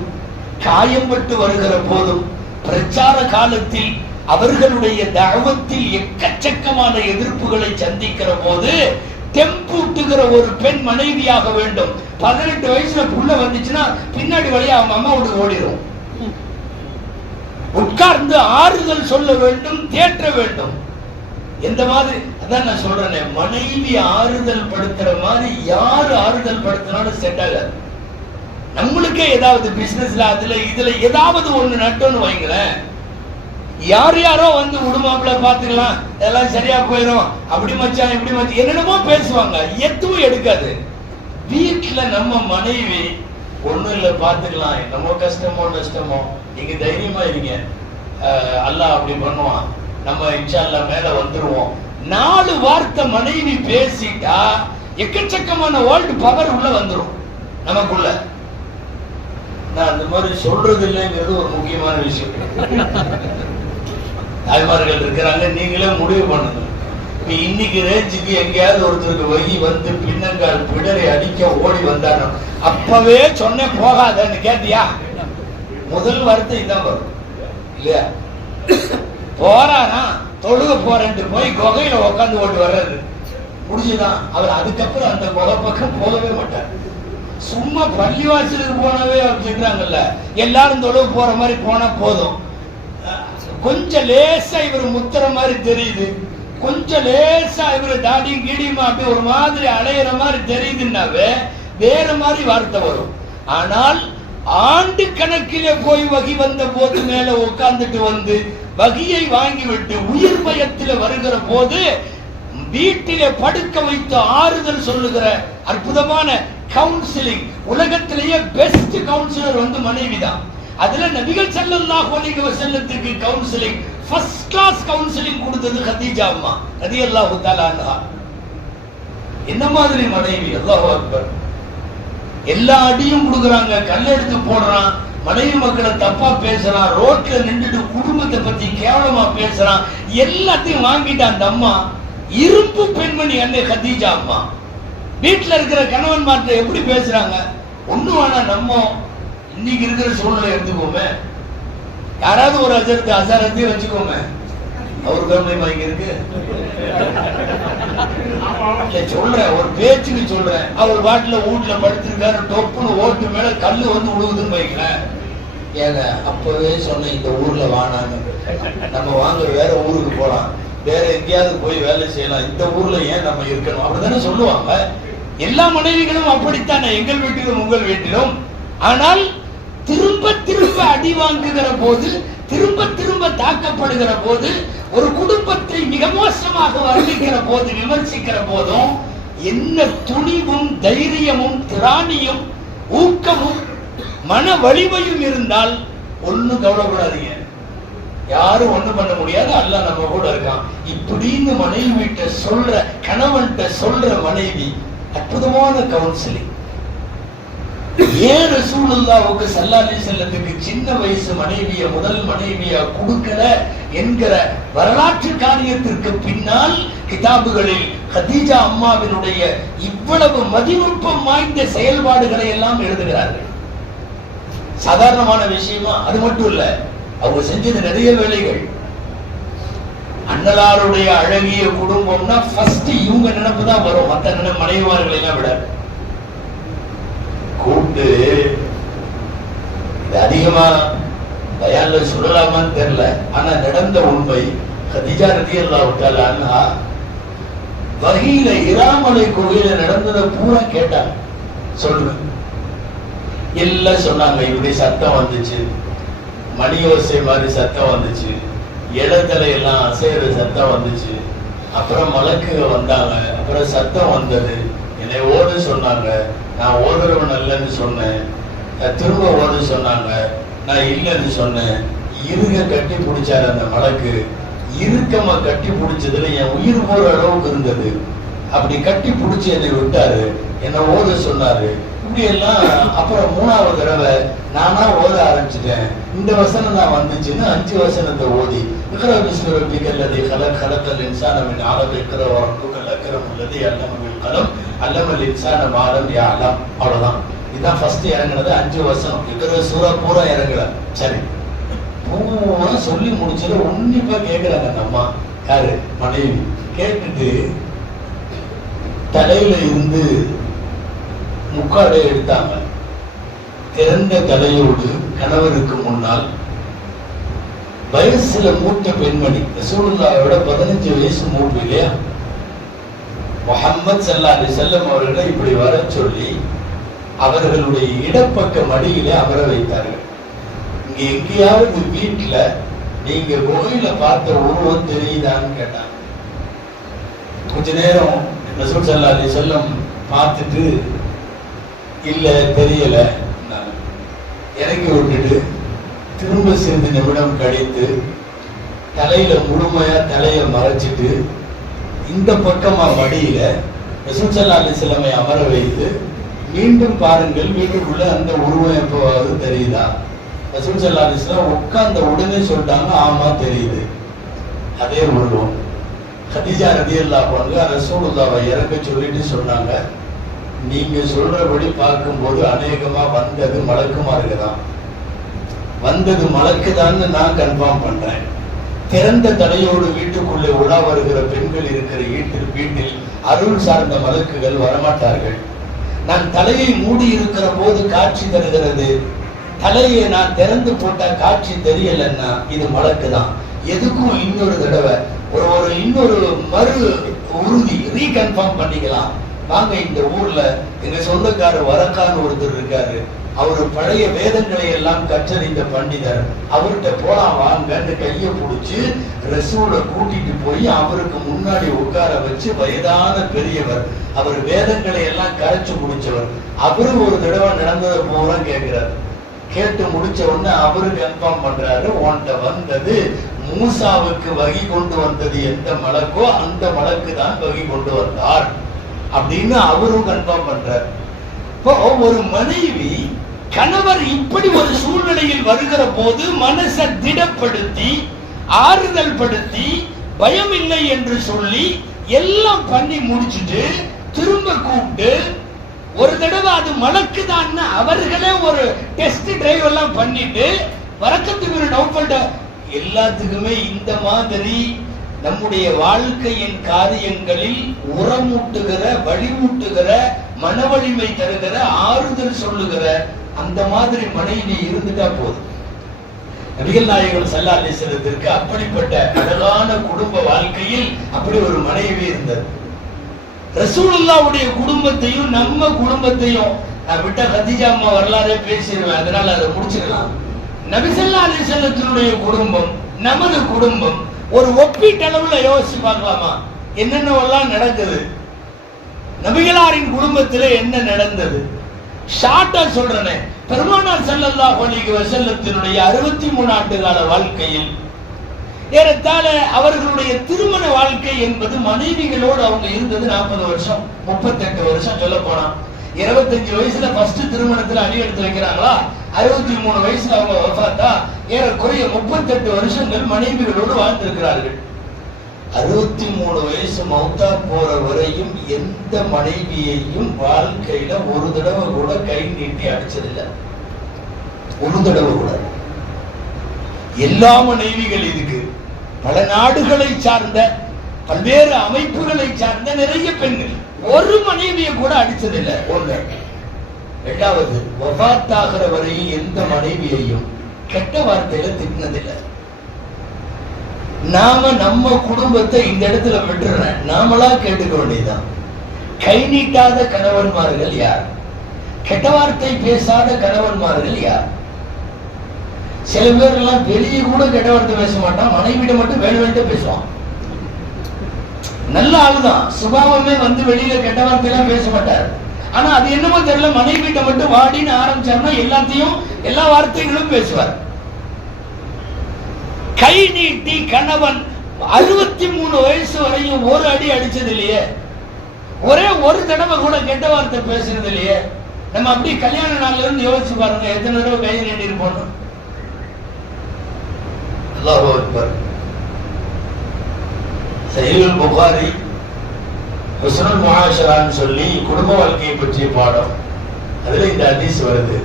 காயம்பட்டு வருகிற போதும், பிரச்சார காலத்தில் அவர்களுடைய தஅவத்தில் எக்கச்சக்கமான எதிர்ப்புகளை சந்திக்கிற போது தெம்பூட்டுகிற ஒரு பெண் மனைவியாக வேண்டும். 18 வயசுல புள்ள வந்துச்சுன்னா பின்னாடி வழியா அவங்க அம்மா வீட்டுக்கு ஓடிடும். உட்கார்ந்து ஆறுதல் சொல்ல வேண்டும், தேற்ற வேண்டும். எந்த மாதிரி, அதான் நான் சொல்றேன், மனைவி ஆறுதல் படுத்துற மாதிரி யாரு ஆறுதல் படுத்தினாலும் செட் ஆகாது. நம்மளுக்கே ஏதாவது பிசினஸ்ல அதுல இதுல ஏதாவது ஒண்ணு நட்டோன்னு வைங்களேன், யார் யாரோ உடுமாப்பிள்ள பாத்துக்கலாம், எல்லாம் சரியா போயிடும், அப்படி மச்சான் இப்படி மச்சான் என்னென்னமோ பேசுவாங்க, எதுவும் எடுக்காது. வீட்டுல நம்ம மனைவி ஒண்ணும் இல்ல பாத்துக்கலாம், என்னமோ கஷ்டமோ நஷ்டமோ, நீங்க தைரியமா இருங்க, அல்லாஹ் அப்படி பண்ணுவான், நம்ம இன்ஷா அல்லாஹ் மேல வந்துருவோம். 4 வார்த்தை மனைவி பேசிட்டா எக்கச்சக்கமான வேர்ல்ட் பவர் உள்ள வந்துரும் நமக்குள்ள. நான் அந்த மாதிரி சொல்றது இல்லைங்கிறது ஒரு முக்கியமான விஷயம். தாய்மார்கள் இருக்கிறாங்க, நீங்களே முடிவு பண்ணுங்க. இன்னைக்கு ரேஞ்சுக்கு எங்கேயாவது ஒருத்தருக்கு வகி பின்னங்கால் பிடரை அடிக்க ஓடி வந்தானோ அப்பவே சொன்ன போகாதன்னு கேட்டியா? முதல் வார்த்தை இதான் வரும் இல்லையா? போறானா தொழுக போறேன்ட்டு போய் குகையில உட்காந்து ஓட்டு வர்றது முடிஞ்சுதான். அவர் அதுக்கப்புறம் அந்த குகை பக்கம் போகவே மாட்டார். சும்மா பள்ளிவாசலுக்கு போனவே சொல்றாங்கல்ல, எல்லாரும் தொழுக போற மாதிரி போனா போதும். கொஞ்சம் லேசா இவர் முத்துற மாதிரி தெரியுது, கொஞ்சம் லேசா இவர் தாடி கீடியுமா அப்படி ஒரு மாதிரி அலையிற மாதிரி தெரியுதுன்னாவே வேற மாதிரி வார்த்தை வரும். ஆனால் ஆண்டு கணக்கிலே போய் வகி வந்த போது மேல உட்கார்ந்துட்டு வகியை வாங்கிவிட்டு உயிர் பயத்தில் வருகிற போது வீட்டிலே படுக்க வைத்து ஆறுதல் சொல்லுகிற அற்புதமான கவுன்சிலிங், உலகத்திலேயே பெஸ்ட் கவுன்சிலர் மனைவிதான். அதுல நபிகள் ஸல்லல்லாஹு அலைஹி வஸல்லத்துக்கு கவுன்சிலிங் ஃபர்ஸ்ட் கிளாஸ் கவுன்சிலிங் கொடுத்தது கதீஜா அம்மா ரலியல்லாஹு தஆலா அன்ஹா. என்ன மாதிரி மனைவி! அல்லாஹு அக்பர். எல்லா அடியும் கொடுக்குறாங்க, கல்லெடுத்து போடுறான், மனைவி மக்களை தப்பா பேசுறான், ரோட்ல நின்றுட்டு குடும்பத்தை பத்தி கேவலமா பேசுறான், எல்லாத்தையும் வாங்கிட்டு அந்த அம்மா இரும்பு பெண்மணி அன்னை கதீஜா அம்மா வீட்டுல இருக்கிற கணவன் மாற்ற எப்படி பேசுறாங்க? ஒண்ணு வேணா நம்ம இன்னைக்கு இருக்கிற சூழ்நிலை எடுத்துக்கோமே, யாராவது ஒரு அசாரத்தையும் வச்சுக்கோமே, அவர் ஃபேமிலி வாங்கி இருக்கு சொல்றேன், ஒரு பேச்சுக்கு சொல்றேன். அவர் பாட்டுல வீட்டுல படுத்திருக்காரு, டொப்புன்னு ஓட்டு மேல கல்லு உழுகுதுன்னு வைக்கிறேன். ஏங்க அப்பவே சொன்ன இந்த ஊர்ல வானான்னு, நம்ம வாங்க வேற ஊருக்கு போலாம், வேற எங்கேயாவது போய் வேலை செய்யலாம், இந்த ஊர்ல ஏன் நம்ம இருக்கணும் அப்படித்தானே சொல்லுவாங்க. எல்லா மனைவிகளும் அப்படித்தானே, எங்கள் வீட்டிலும் உங்கள் வீட்டிலும். ஆனால் திரும்ப திரும்ப அடி வாங்குகிற போது, திரும்ப திரும்ப தாக்கப்படுகிற போது, ஒரு குடும்பத்தை மிக மோசமாக வர்ணிக்கிற போது, விமர்சிக்கிற போதும் என்ன துணிவும் தைரியமும் திராணியும் ஊக்கமும் மன வலிமையும் இருந்தால் ஒண்ணும் கவலைப்படாதீங்க, யாரும் ஒண்ணு பண்ண முடியாது, அல்லாஹ் நம்ம கூட இருக்கான் இப்படின்னு மனைவி வீட்ட சொல்ற, கணவன்கிட்ட சொல்ற மனைவி அற்புதமான கவுன்சிலிங். ஏன் ரசூலுல்லாஹ்வுக்கு ஸல்லல்லாஹு அலைஹி வஸல்லத்துக்கு சின்ன வயசு மனைவிய முதல் மனைவியா கொடுக்கல என்கிற வரலாற்று காரியத்திற்கு பின்னால் கிதாபுகளில் கதீஜா அம்மாவினுடைய இவ்வளவு மதிநுட்பம் வாய்ந்த செயல்பாடுகளை எல்லாம் எழுதுகிறார்கள். சாதாரணமான விஷயமா? அது மட்டும் இல்ல, அவங்க செஞ்சது நிறைய வேலைகள். அண்ணலாருடைய அழகிய குடும்பம்னா ஃபர்ஸ்ட் இவங்க நினைப்பு தான் வரும், மற்ற மனைவிமார்களை எல்லாம் விட. கூப்பிட்டு இது அதிகமா பயான்ல சொல்லலாமான்னு தெரியல, ஆனா நடந்த உண்மை. கதீஜா ரலியல்லாஹு தஆலா அன்ஹா வஹீல இராமலை கோயில நடந்ததை பூரா கேட்டாங்க. சொல்றேன், எல்லாம் சொன்னாங்க. இப்படி சத்தம் வந்துச்சு, மணி ஓசை மாதிரி சத்தம் வந்துச்சு, இடத்துல எல்லாம் அசைற சத்தம் வந்துச்சு, அப்புறம் மலக்குக வந்தாங்க, அப்புறம் சத்தம் வந்தது, என்னை ஓடு சொன்னாங்க, நான் ஓடுறவன் அல்லன்னு சொன்னேன், திரும்ப ஓடு சொன்னாங்க, நான் இல்லைன்னு சொன்னேன். இருக கட்டி பிடிச்சாரு அந்த மலக்கு. இறுக்கமா கட்டி பிடிச்சதுல என் உயிர் போற அளவுக்கு இருந்தது. அப்படி கட்டி பிடிச்சி என்னை விட்டாரு, என்ன ஓத சொன்னாரு. இப்படி எல்லாம் அப்புறம் 3வது தடவை நானா ஓத ஆரம்பிச்சுட்டேன். இந்த வசனம் தான் வந்துச்சுன்னு 5 வசனத்தை ஓதி இக்ரா பிஸ்மி ரப்பிக்கல் லதீ கலக்கல் இன்சான மின் அலக் இக்ரா வரப்புக்கல் அக்ரம் அல்லதீ அல்லம பில் கலம் அல்லமல் இன்சான மா லம் யஅலம். அவ்வளவுதான். இதுதான் ஃபர்ஸ்ட் இறங்குனது 5 வசனம். இக்ரா சூரா பூரா இறங்கல. சரி, பூரா சொல்லி முடிச்சது உன்னிப்பா கேட்கிறாங்க அந்த அம்மா. யாரு? மனைவி. கேட்டுட்டு தலையில இருந்து முக்காடை எடுத்தாங்க. திறந்த தலையோடு கணவருக்கு முன்னால் வயசுல மூத்த பெண்மணி, ரசூலுல்லாஹ்வோட 15 வயசு மூப்பு இல்லையா, முஹம்மது ஸல்லல்லாஹு அலைஹி வஸல்லம் அவர்களை இப்படி வர சொல்லி அவர்களுடைய இடப்பக்க மடியிலே அமர வைத்தார்கள். இங்க எங்கேயாவது வீட்டுல நீங்க கோயில பார்த்த உருவம் தெரியுதான்னு கேட்டாங்க. கொஞ்ச நேரம் ரசூல் ஸல்லல்லாஹு அலைஹி வஸல்லம் பார்த்துட்டு இல்ல தெரியல இறங்கி விட்டுட்டு திரும்ப சிறிது நிமிடம் கழித்து தலையில முழுமையா தலைய மறைச்சிட்டு இந்த பக்கமா மடியில ரசூல் ஸல்லல்லாஹு அலைஹி வஸல்லம் அமர வைத்து மீண்டும் பாருங்கள் வீட்டுக்குள்ள அந்த உருவம் எப்போவாவது தெரியுதா? ரசூல் ஸல்லல்லாஹு அலைஹி வஸல்லம் உட்கார்ந்த உடனே சொல்லிட்டாங்க, ஆமா தெரியுது, அதே உருவம். கதீஜா ரலியல்லாஹு அன்ஹா ரசூலுல்லாஹ்வை இறக்க சொல்லிட்டு சொன்னாங்க, நீங்க சொல்றபடி பார்க்கும்போது அநேகமா வந்தது மலக்குமாருக்கு தான், வந்தது மலக்குதான்னு நான் கன்ஃபார்ம் பண்றேன். திறந்த தலையோடு வீட்டுக்குள்ளே உலா வருகிற பெண்கள் இருக்கிற வீட்டில் அருள் சார்ந்த மலக்குகள் வரமாட்டார்கள். நான் தலையை மூடி இருக்கிற போது காட்சி தருகிறது, தலையை நான் திறந்து போட்டா காட்சி தெரியலன்னா இது மலக்கு தான். எதுக்கும் இன்னொரு தடவை இன்னொரு மறு உறுதி ரீகன்ஃபார்ம் பண்ணிக்கலாம். வாங்க, இந்த ஊர்ல எங்க சொந்தக்காரர் வரக்கான்னு ஒருத்தர் இருக்காரு, அவரு பழைய வேதங்களை எல்லாம் கற்றறிந்த பண்டிதர், அவர்கிட்ட போலாம் வாங்கன்னு கையை பிடிச்சு ரசூலை கூட்டிட்டு போய் அவருக்கு முன்னாடி உட்கார வச்சு, வயதான பெரியவர், அவர் வேதங்களை எல்லாம் கரைச்சு முடிச்சவர், அவரு ஒரு தடவை நடந்ததை பூரா கேட்கிறார். கேட்டு முடிச்ச உடனே அவரு கன்ஃபார்ம் பண்றாரு, உன்கிட்ட வந்தது மூசாவுக்கு வகி கொண்டு வந்தது எந்த மலக்கோ அந்த மலக்கு தான் வகி கொண்டு வந்தார் அப்படின்னு அவரும் கன்ஃபார்ம் பண்றார். இப்போ ஒரு மனைவி கணவர் இப்படி ஒரு சூழ்நிலையில் வருகிற போது மனசை திடப்படுத்தி ஆறுதல் படுத்தி பயம் இல்லை என்று சொல்லி எல்லாம் பண்ணி முடிச்சுட்டு திரும்ப கூப்பிட்டு ஒரு தடவை அது மலக்கு தான் அவர்களே ஒரு டெஸ்ட் டிரைவ் எல்லாம் பண்ணிட்டு வரக்கத்துக்கு நோக்கல்ட எல்லாத்துக்குமே இந்த மாதிரி நம்முடைய வாழ்க்கையின் காரியங்களில் உரமூட்டுகிற வழிமூட்டுகிற மன வலிமை தருகிற ஆறுதல் சொல்லுகிற அந்த மாதிரி மனைவி இருந்துட்டா போதும். நபிகள் நாயகம் ஸல்லல்லாஹு அலைஹி வஸல்லத்திற்கு அப்படிப்பட்ட அழகான குடும்ப வாழ்க்கையில் அப்படி ஒரு மனைவி இருந்தது. ரசூலுல்லாஹ்வுடைய குடும்பத்தையும் நம்ம குடும்பத்தையும் விட்ட கதீஜா அம்மா வரலாறே பேசிடுவேன், அதனால அதை முடிச்சிடலாம். நபி ஸல்லல்லாஹு அலைஹி வஸல்லத்தினுடைய குடும்பம் நமது குடும்பம் ஒரு ஒப்பீட்டளவுல யோசிச்சு பார்க்கலாமா? என்னென்னவெல்லாம் நடக்குது, நபிகளாரின் குடும்பத்திலே என்ன நடந்தது? ஷார்ட்டா சொல்றேன். பெருமானார் ஸல்லல்லாஹு அலைஹி வஸல்லத்தினுடைய 63 ஆண்டு கால வாழ்க்கையில் ஏறத்தாழ அவர்களுடைய திருமண வாழ்க்கை என்பது மனைவிகளோடு அவங்க இருந்தது 40 வருஷம் 38 வருஷம். சொல்ல போனா 25 வயசுல ஃபர்ஸ்ட் திருமணத்துல அடி எடுத்து வைக்கிறாங்களா, 63 வயசுல அவங்க வஃபாத்தா, ஏறக்குறைய 38 வருஷங்கள் மனைவிகளோடு வாழ்ந்திருக்கிறார்கள். 63 வயசு மௌத்தா போற வரையும் எந்த மனைவியையும் வாழ்க்கையில ஒரு தடவை கூட கை நீட்டி அடிச்சதில்லை, ஒரு தடவை கூட. எல்லா மனைவிகள் இதுக்கு பல நாடுகளை சார்ந்த பல்வேறு அமைப்புகளை சார்ந்த நிறைய பெண்கள் ஒரு மனைவியை கூட அடிச்சதில்லை. ஒண்ணு. இரண்டாவது, வஃபாத்தாகிற வரையும் எந்த மனைவியையும் கெட்ட வார்த்தையில திட்டினதில்லை. நாம நம்ம குடும்பத்தை இந்த இடத்துல விட்டுறேன், நாமளா கேட்டுக்க வேண்டியதுதான். கை நீட்டாத கணவன்மார்கள் யார்? கெட்ட வார்த்தை பேசாத கணவன்மார்கள் யார்? சில பேர் எல்லாம் வெளியே கூட கெட்ட வார்த்தை பேச மாட்டான், மனைவியிட மட்டும் வேணும்ட்டு பேசுவான். நல்ல ஆளுதான், சுபாவமே வந்து வெளியில கெட்ட வார்த்தை எல்லாம் பேச மாட்டார். ஆனா அது என்னமோ தெரியல, மனைவியிட்ட மட்டும் வாடின்னு ஆரம்பிச்சாருன்னா எல்லாத்தையும் எல்லா வார்த்தைகளும் பேசுவார். கை நீட்டி கணவன் 63 வயசு வரையும் ஒரு அடி அடிச்சது இல்லையே, ஒரே ஒரு தடவை கூட கெட்ட வார்த்தை பேசுறது இல்லையே. நம்ம அப்படி கல்யாண நாள்ல இருந்து யோசிச்சு பாருங்க, எத்தனை தடவை கை நீட்டி இருப்போம். அல்லாஹு அக்பர். சஹீஹுல் புகாரி ஹுஸ்னுல் முஆஷரான்னு சொல்லி குடும்ப வாழ்க்கையை பற்றிய பாடம், அதுல இந்த ஹதீஸ் வருது.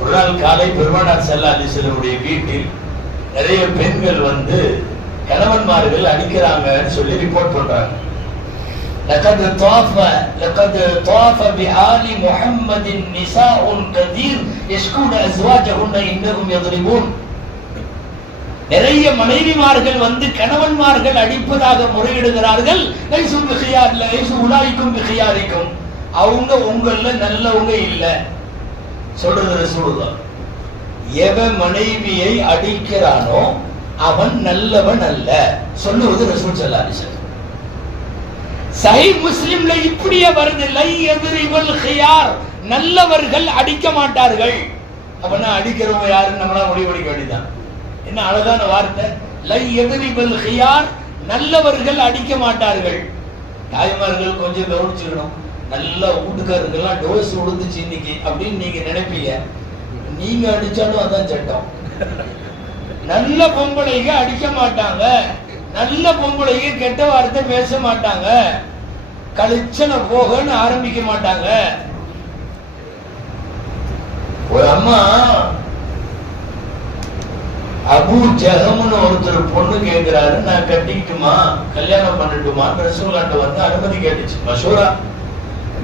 ஒரு நாள் காலை பெருமானார் ஸல்லல்லாஹு அலைஹி வஸல்லம் வீட்டில் நிறைய பெண்கள் வந்து கணவன்மார்கள் அடிக்கிறாங்கன்னு சொல்லி ரிப்போர்ட் பண்றாங்க. لقد طاف بآل محمد نساء كثير يشكون أزواجهن إنهم يضربون. நிறைய மனைவிமார்கள் வந்து கணவன்மார்கள் அடிப்பதாக முறையிடுகிறார்கள். லைசு பிகியார் லைசு உலாயிக்கும் பிகியாரிக்கும், அவங்க உங்கள நல்லவங்க இல்ல சொல்றது ரசூலுல்லாஹ். எவன் மனைவியை அடிக்கிறானோ அவன் நல்லவன் அல்ல சொல்லுவது ரசூல் ஸல்லல்லாஹு அலைஹி வஸல்லம். சஹீஹ் முஸ்லிம்ல இப்படியே வருது, லை யத்ரிபுல் கியார், நல்லவர்கள் அடிக்க மாட்டார்கள். அப்பனா அடிக்கிறவங்க யாருன்னு நம்மளா முடிவெடுக்க வேண்டியதான். என்ன அழகான வார்த்தை, லை யத்ரிபுல் கியார், நல்லவர்கள் அடிக்க மாட்டார்கள். தாய்மார்கள் கொஞ்சம் கவனிச்சுக்கணும். நல்ல வீட்டுக்காரங்கெல்லாம் டோஸ் உடுந்துச்சு இன்னைக்கு அப்படின்னு நீங்க நினைப்பீங்க, நீங்க அடிச்சாலும் அதான் சட்டம். நல்ல பொம்பளைங்க அடிக்க மாட்டாங்க, நல்ல பொம்பளைங்க கெட்ட வார்த்தை பேச மாட்டாங்க, கழிச்சன போகன்னு ஆரம்பிக்க மாட்டாங்க. ஒரு அம்மா அபூ ஜஹம்னு ஒருத்தர் பொண்ணு கேட்கிறாரு, நான் கட்டிக்கிட்டுமா கல்யாணம் பண்ணட்டுமா ரசூலுல்லாஹ்ட்ட வந்து அனுமதி கேட்டுச்சு. மஷூரா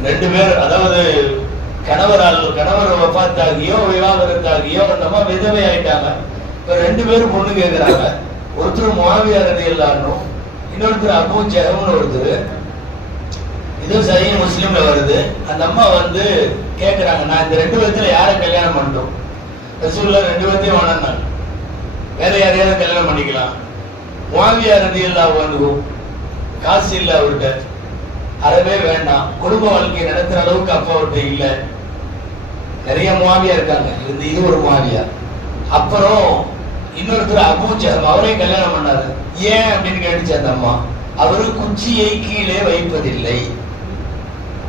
ரெண்டு பேர், அதாவது கணவர் வஃபாத்தாகியோ விவாகரத்தாகியோ நம்ம விதவை ஆயிட்டாங்க. இப்ப ரெண்டு பேரும் பொண்ணு கேட்கிறாங்க. ஒருத்தர் முஆவியா ரலியல்லாஹு அன்ஹு, இன்னொருத்தர் அபூ ஜஹம்னு ஒருத்தர். இது சஹீஹ் முஸ்லிம்ல வருது. அந்த அம்மா வந்து கேட்கிறாங்க, நான் இந்த ரெண்டு பேர்த்துல யாரை கல்யாணம் பண்ணட்டும்? ரசூலுல்லாஹ் ரெண்டு பேர்த்தையும் வேணாம், வேற யாரையாவது கல்யாணம் பண்ணிக்கலாம். முஆவியா ரலியல்லாஹு அன்ஹு காசு இல்ல அவர்கிட்ட, அறவே வேண்டாம், குடும்ப வாழ்க்கையை நடத்துற அளவுக்கு அப்பா அவர்கிட்ட இல்ல. நிறைய முஆவியா இருக்காங்க, இது ஒரு முஆவியா. அப்புறம் இன்னொருத்தர் அபூ ஜஹம், அவரையும் கல்யாணம் பண்ணாரு. ஏன் அப்படின்னு கேட்டுச்சு அந்த அம்மா. அவரு குச்சியை கீழே வைப்பதில்லை,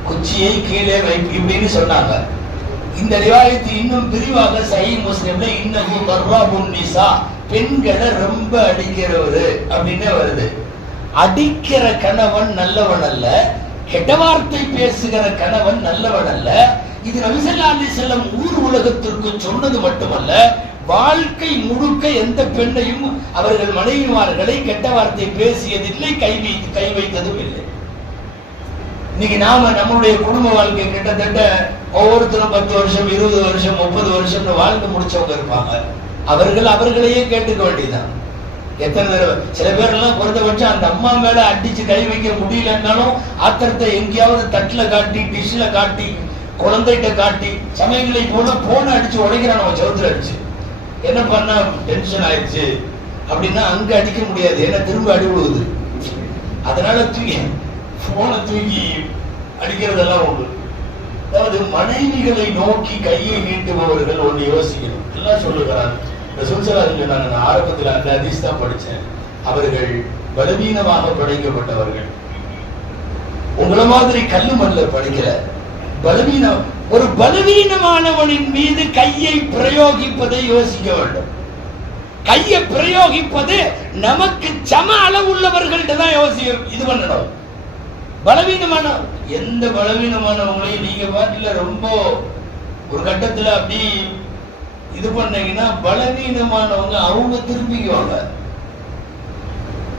குச்சியை கீழே இப்படின்னு சொன்னாங்க. இந்த ரிவாயத்து இன்னும் விரிவாக சஹீஹ் முஸ்லிம்ல இன்னஹு தர்ராபுன் நிசா, பெண்களை ரொம்ப அடிக்கிறவரு அப்படின்னு வருது. அடிக்கிற கணவன் நல்லவன் அல்ல, கெட்ட வார்த்தை பேசுகிற கணவன் நல்லவன் அல்ல. இது நபி ஸல்லல்லாஹு அலைஹி வஸல்லம் ஊர் உலகத்திற்கு சொன்னது மட்டுமல்ல, வாழ்க்கை முழுக்க எந்த பெண்ணையும் அவர்கள் மனைவிமார்களை கெட்ட வார்த்தை பேசியதில்லை, கை வைத்ததும் இல்லை. இன்னைக்கு நாம நம்மளுடைய குடும்ப வாழ்க்கை கிட்டத்தட்ட ஒவ்வொருத்தரும் 10 வருஷம் 20 வருஷம் 30 வருஷம் வாழ்ந்து முடிச்சவங்க இருப்பாங்க. அவர்கள் அவர்களையே கேட்டுக்க வேண்டியதுதான். எத்தனை தடவை சில பேர் எல்லாம் குறைந்தபட்சம் அந்த அம்மா மேல அடிச்சு கை வைக்க முடியலன்னாலும் ஆத்திரத்தை எங்கேயாவது தட்டுல காட்டி, டிஷ்ல காட்டி, குழந்தைகிட்ட காட்டி, சமயங்களை போன அடிச்சு உடைக்கிறான் நம்ம சவுத்துல அடிச்சு. என்ன பண்ண டென்ஷன் ஆயிடுச்சு அப்படின்னா அங்க அடிக்க முடியாது, ஏன்னா திரும்ப அடி விழுவுது. அதனால போனை தூக்கி அடிக்கிறதெல்லாம் உண்டு. அதாவது மனைவிகளை நோக்கி கையை நீட்டுபவர்கள் ஒன்று யோசிக்கணும். எல்லாம் சொல்லுகிறாங்க. ரசூல் ஸல்லல்லாஹு அலைஹி வஸல்லம், நான் ஆரம்பத்தில் அந்த ஹதீஸ் தான் படிச்சேன், அவர்கள் பலவீனமாக படைக்கப்பட்டவர்கள். உங்கள மாதிரி கல்லு மல்ல படிக்கல. பலவீனம், ஒரு பலவீனமானவனின் மீது கையை பிரயோகிப்பதை யோசிக்க வேண்டும். கையை பிரயோகிப்பது நமக்கு சம அளவுள்ளவர்கள்ட்ட தான் இது பண்ணணும். பலவீனமான எந்த பலவீனமானவங்களையும் நீங்க பாட்டுல ரொம்ப ஒரு கட்டத்துல அப்படி இது பண்ணீங்கன்னா பலவீனமானவங்க அவங்க திரும்பிக்குவாங்க.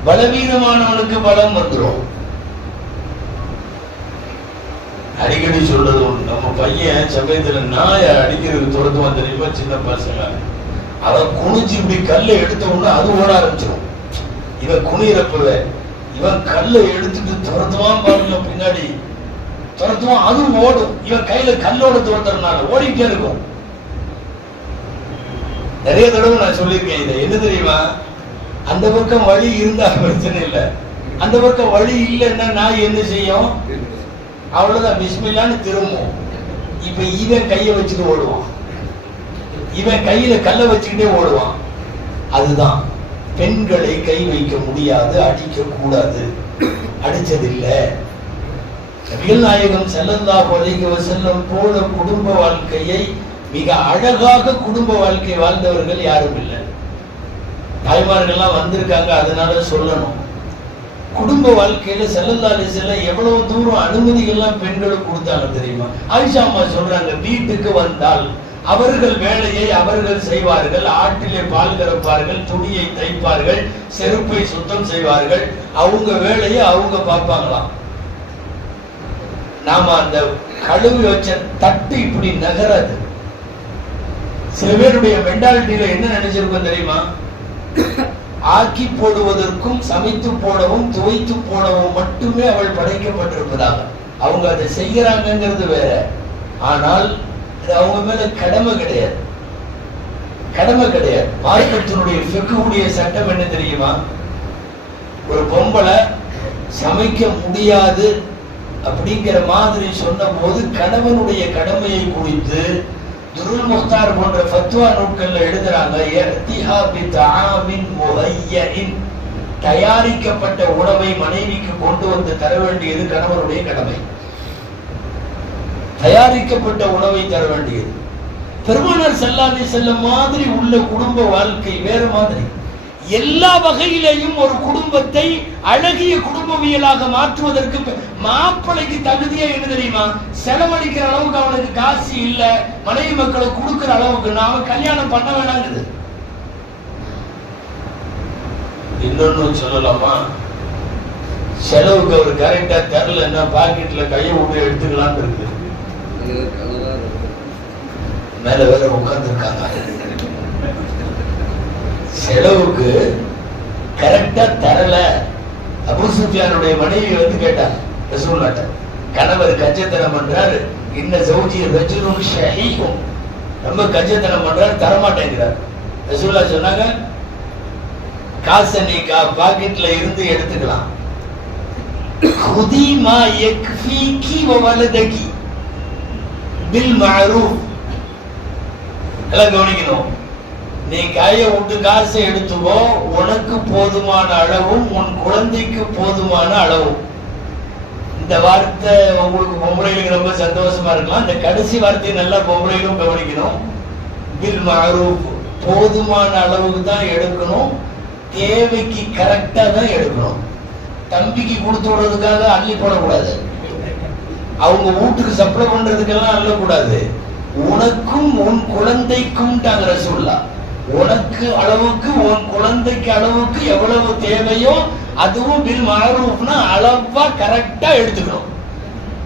பலவீனமானவனுக்கு பலம் வந்துடும். அடிக்கடி சொல்றது உண்டு. நம்ம பையன் சமயத்துல நாய அடிக்கிறதுக்கு துரத்துவான் தெரியுமா, சின்ன பசங்க. அதை குனிஞ்சு இப்படி கல்லை எடுத்த உடனே அது ஓட ஆரம்பிச்சிடும். இவன் குனிறப்பவே இவன் கல்லை எடுத்துட்டு துரத்துவான் பாருங்க, பின்னாடி துரத்துவான், அதுவும் ஓடும். இவன் கையில கல்லோட துரத்துறதுனால ஓடிட்டே இருக்கும். நிறைய தடவை நான் சொல்லியிருக்கேன் இதை. என்ன தெரியுமா, அந்த பக்கம் வழி இருந்தா பிரச்சனை இல்லை, அந்த பக்கம் வழி இல்லைன்னா நாய் என்ன செய்யும், அவ்வளவுதான் பிஸ்மில்லான்னு திரும்பும். இப்ப இவன் கையை வச்சுட்டு ஓடுவான், இவன் கையில கல்லை வச்சுக்கிட்டே ஓடுவான். அதுதான் பெண்களை கை வைக்க முடியாது, அடிக்க கூடாது, அடிச்சதில்லை. நபிகள் நாயகம் ஸல்லல்லாஹு அலைஹி வஸல்லம் போல குடும்ப வாழ்க்கையை மிக அழகாக குடும்ப வாழ்க்கை வாழ்ந்தவர்கள் யாரும் இல்லை. தாய்மார்கள்லாம் வந்திருக்காங்க, அதனால சொல்லணும். குடும்ப வாழ்க்கையில ஸல்லல்லாஹு அலைஹி வஸல்லம் எவ்வளவு தூரம் அனுமதிகள்லாம் பெண்களுக்கு கொடுத்தாங்க தெரியுமா? ஆயிஷா அம்மா சொல்றாங்க, வீட்டுக்கு வந்தால் அவர்கள் வேலையை அவர்கள் செய்வார்கள். ஆட்டிலே பால் கறப்பார்கள், துணியை தைப்பார்கள், செருப்பை சுத்தம் செய்வார்கள். அவங்க வேலையை அவங்க பார்ப்பாங்களாம். நாம அந்த கழுவி வச்ச தட்டு இப்படி நகராது. சில பேருடைய மென்டாலிட்டியில என்ன நினைச்சிருக்கோம் தெரியுமா, ஆக்கி போடுவதற்கும் சமைத்து போடவும் துவைத்து போடவும் மட்டுமே அவள் படைக்கப்பட்டிருப்பதாக. அவங்க அதை செய்யறாங்கிறது வேற, ஆனால் அது அவங்க மேல கடமை கிடையாது, கடமை கிடையாது. மார்க்கத்தினுடைய ஃபிக்ஹுடைய சட்டம் என்ன தெரியுமா, ஒரு பொம்பளை சமைக்க முடியாது அப்படிங்கிற மாதிரி சொன்ன போது கணவனுடைய கடமையை குறித்து துருல் முக்தார் போன்ற ஃபத்வா நூல்கள்ல எழுதுறாங்க, தயாரிக்கப்பட்ட உணவை மனைவிக்கு கொண்டு வந்து தர வேண்டியது கணவனுடைய கடமை. தயாரிக்கப்பட்ட உணவை தர வேண்டியது. பெருமானார் ஸல்லல்லாஹு அலைஹி வஸல்லம் மாதிரி உள்ள குடும்ப வாழ்க்கை வேற மாதிரி. எல்லா வகையிலேயும் ஒரு குடும்பத்தை அழகிய குடும்பவியலாக மாற்றுவதற்கு மாப்பிளைக்கு தகுதியா என்ன தெரியுமா, செலவழிக்கிற அளவுக்கு அவனுக்கு காசு இல்ல, மனைவி மக்களை கொடுக்கிற அளவுக்கு நாம கல்யாணம் பண்ண வேணாங்குது. இன்னொன்னு சொல்லலாமா, செலவுக்கு அவர் கரெக்டா தரலன்னா பாக்கெட்ல கையை விட்டு எடுத்துக்கலாம்னு இருக்கு. மேல வேற உட்கார்ந்து இருக்காங்க. செலவுக்கு கரெக்டா தரல. அபூ சுஃபியானுடைய மனைவி வந்து கேட்டார் ரசூலுல்லாஹ், கணவர் கஞ்சத்தனம் பண்றாரு, இன்ன ஜௌஜி ரஜுலுன் ஷஹீஹும், ரொம்ப கஞ்சத்தனம் பண்றாரு, தரமாட்டேங்கிறார். ரசூலுல்லாஹ் சொன்னாங்க, காசை நீ பாக்கெட்ல இருந்து எடுத்துக்கலாம். குதி மா யக்ஃபீகி வ வலதகி பில் மஅரூஃப். எல்லாம் கவனிக்கணும். நீ கையை விட்டு காசை எடுத்துக்கோ, உனக்கு போதுமான அளவும் உன் குழந்தைக்கு போதுமான அளவும். இந்த வார்த்தை உங்களுக்கு பொம்பளைகளுக்கு ரொம்ப சந்தோஷமா இருக்கலாம். இந்த கடைசி வார்த்தையை நல்லா பொம்பளைகளும் கவனிக்கணும். பில் மஅரூஃப், போதுமான அளவுக்கு தான் எடுக்கணும், தேவைக்கு கரெக்டா தான் எடுக்கணும். தம்பிக்கு கொடுத்து விடுறதுக்காக அள்ளி போடக்கூடாது, அவங்க வீட்டுக்கு சப்ளை பண்றதுக்கெல்லாம் அள்ளக்கூடாது. உனக்கும் உன் குழந்தைக்கும் தாங்க ரசூலுல்லாஹ், உனக்கு அளவுக்கு உன் குழந்தைக்கு அளவுக்கு எவ்வளவு தேவையோ அதுவும் பில் மஅரூஃப்னா அளவா கரெக்டா எடுத்துக்கணும்.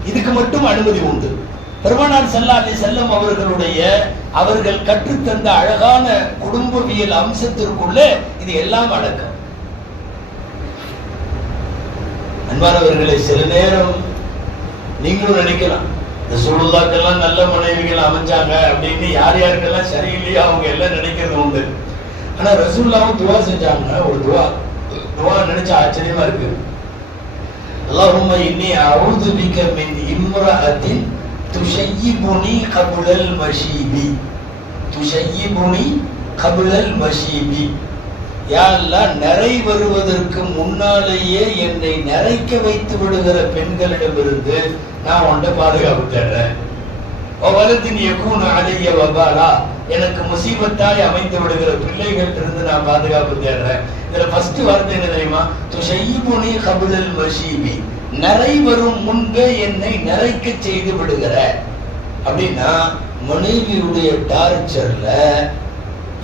இதுக்கு மட்டும் அனுமதி உண்டு. பெருமானார் ஸல்லல்லாஹு அலைஹி வஸல்லம் அவர்கள் கற்றுத்தந்த அழகான குடும்பவியல் அம்சத்திற்குள்ளே இது எல்லாம் அடக்கம். அன்பானவர்களை, சில நேரம் நீங்களும் நினைக்கலாம், ரசூலுல்லாஹ்க்கெல்லாம் நல்ல மனைவிகள் அமைஞ்சாங்க அப்படின்னு, யார் யாருக்கெல்லாம் சரியில்லையோ அவங்க எல்லாம் நினைக்கிறது உண்டு. ஆனா ரசூலுல்லாஹ் துவா செஞ்சாங்க. ஒரு துவா நினைச்சா ஆச்சரியமா இருக்கு. அல்லாஹும்ம இன்னி அஊது பிக மின் இம்ரஅத்தின் துஷய்யிபுனி கப்லல் மஷீபி, துஷய்யிபுனி கப்லல் மஷீபி. யா அல்லாஹ், நிறை வருவதற்கு முன்னாலேயே என்னை நிறைக்க வைத்து விடுகிற பெண்களிடமிருந்து நான் உன்னை பாதுகாப்பு தேடுறேன். வலத்தின் யகூன அலைய வபாலா, எனக்கு முசீபத்தாய் அமைந்து விடுகிற பிள்ளைகள் இருந்து நான் பாதுகாப்பு தேடுறேன். இதுல ஃபர்ஸ்ட் வார்த்தை என்ன தெரியுமா, துஷய்யிபுனி கப்லல் மஷீபி, நிறை வரும் முன்பே என்னை நிறைக்க செய்து விடுகிற. அப்படின்னா மனைவியுடைய டார்ச்சர்ல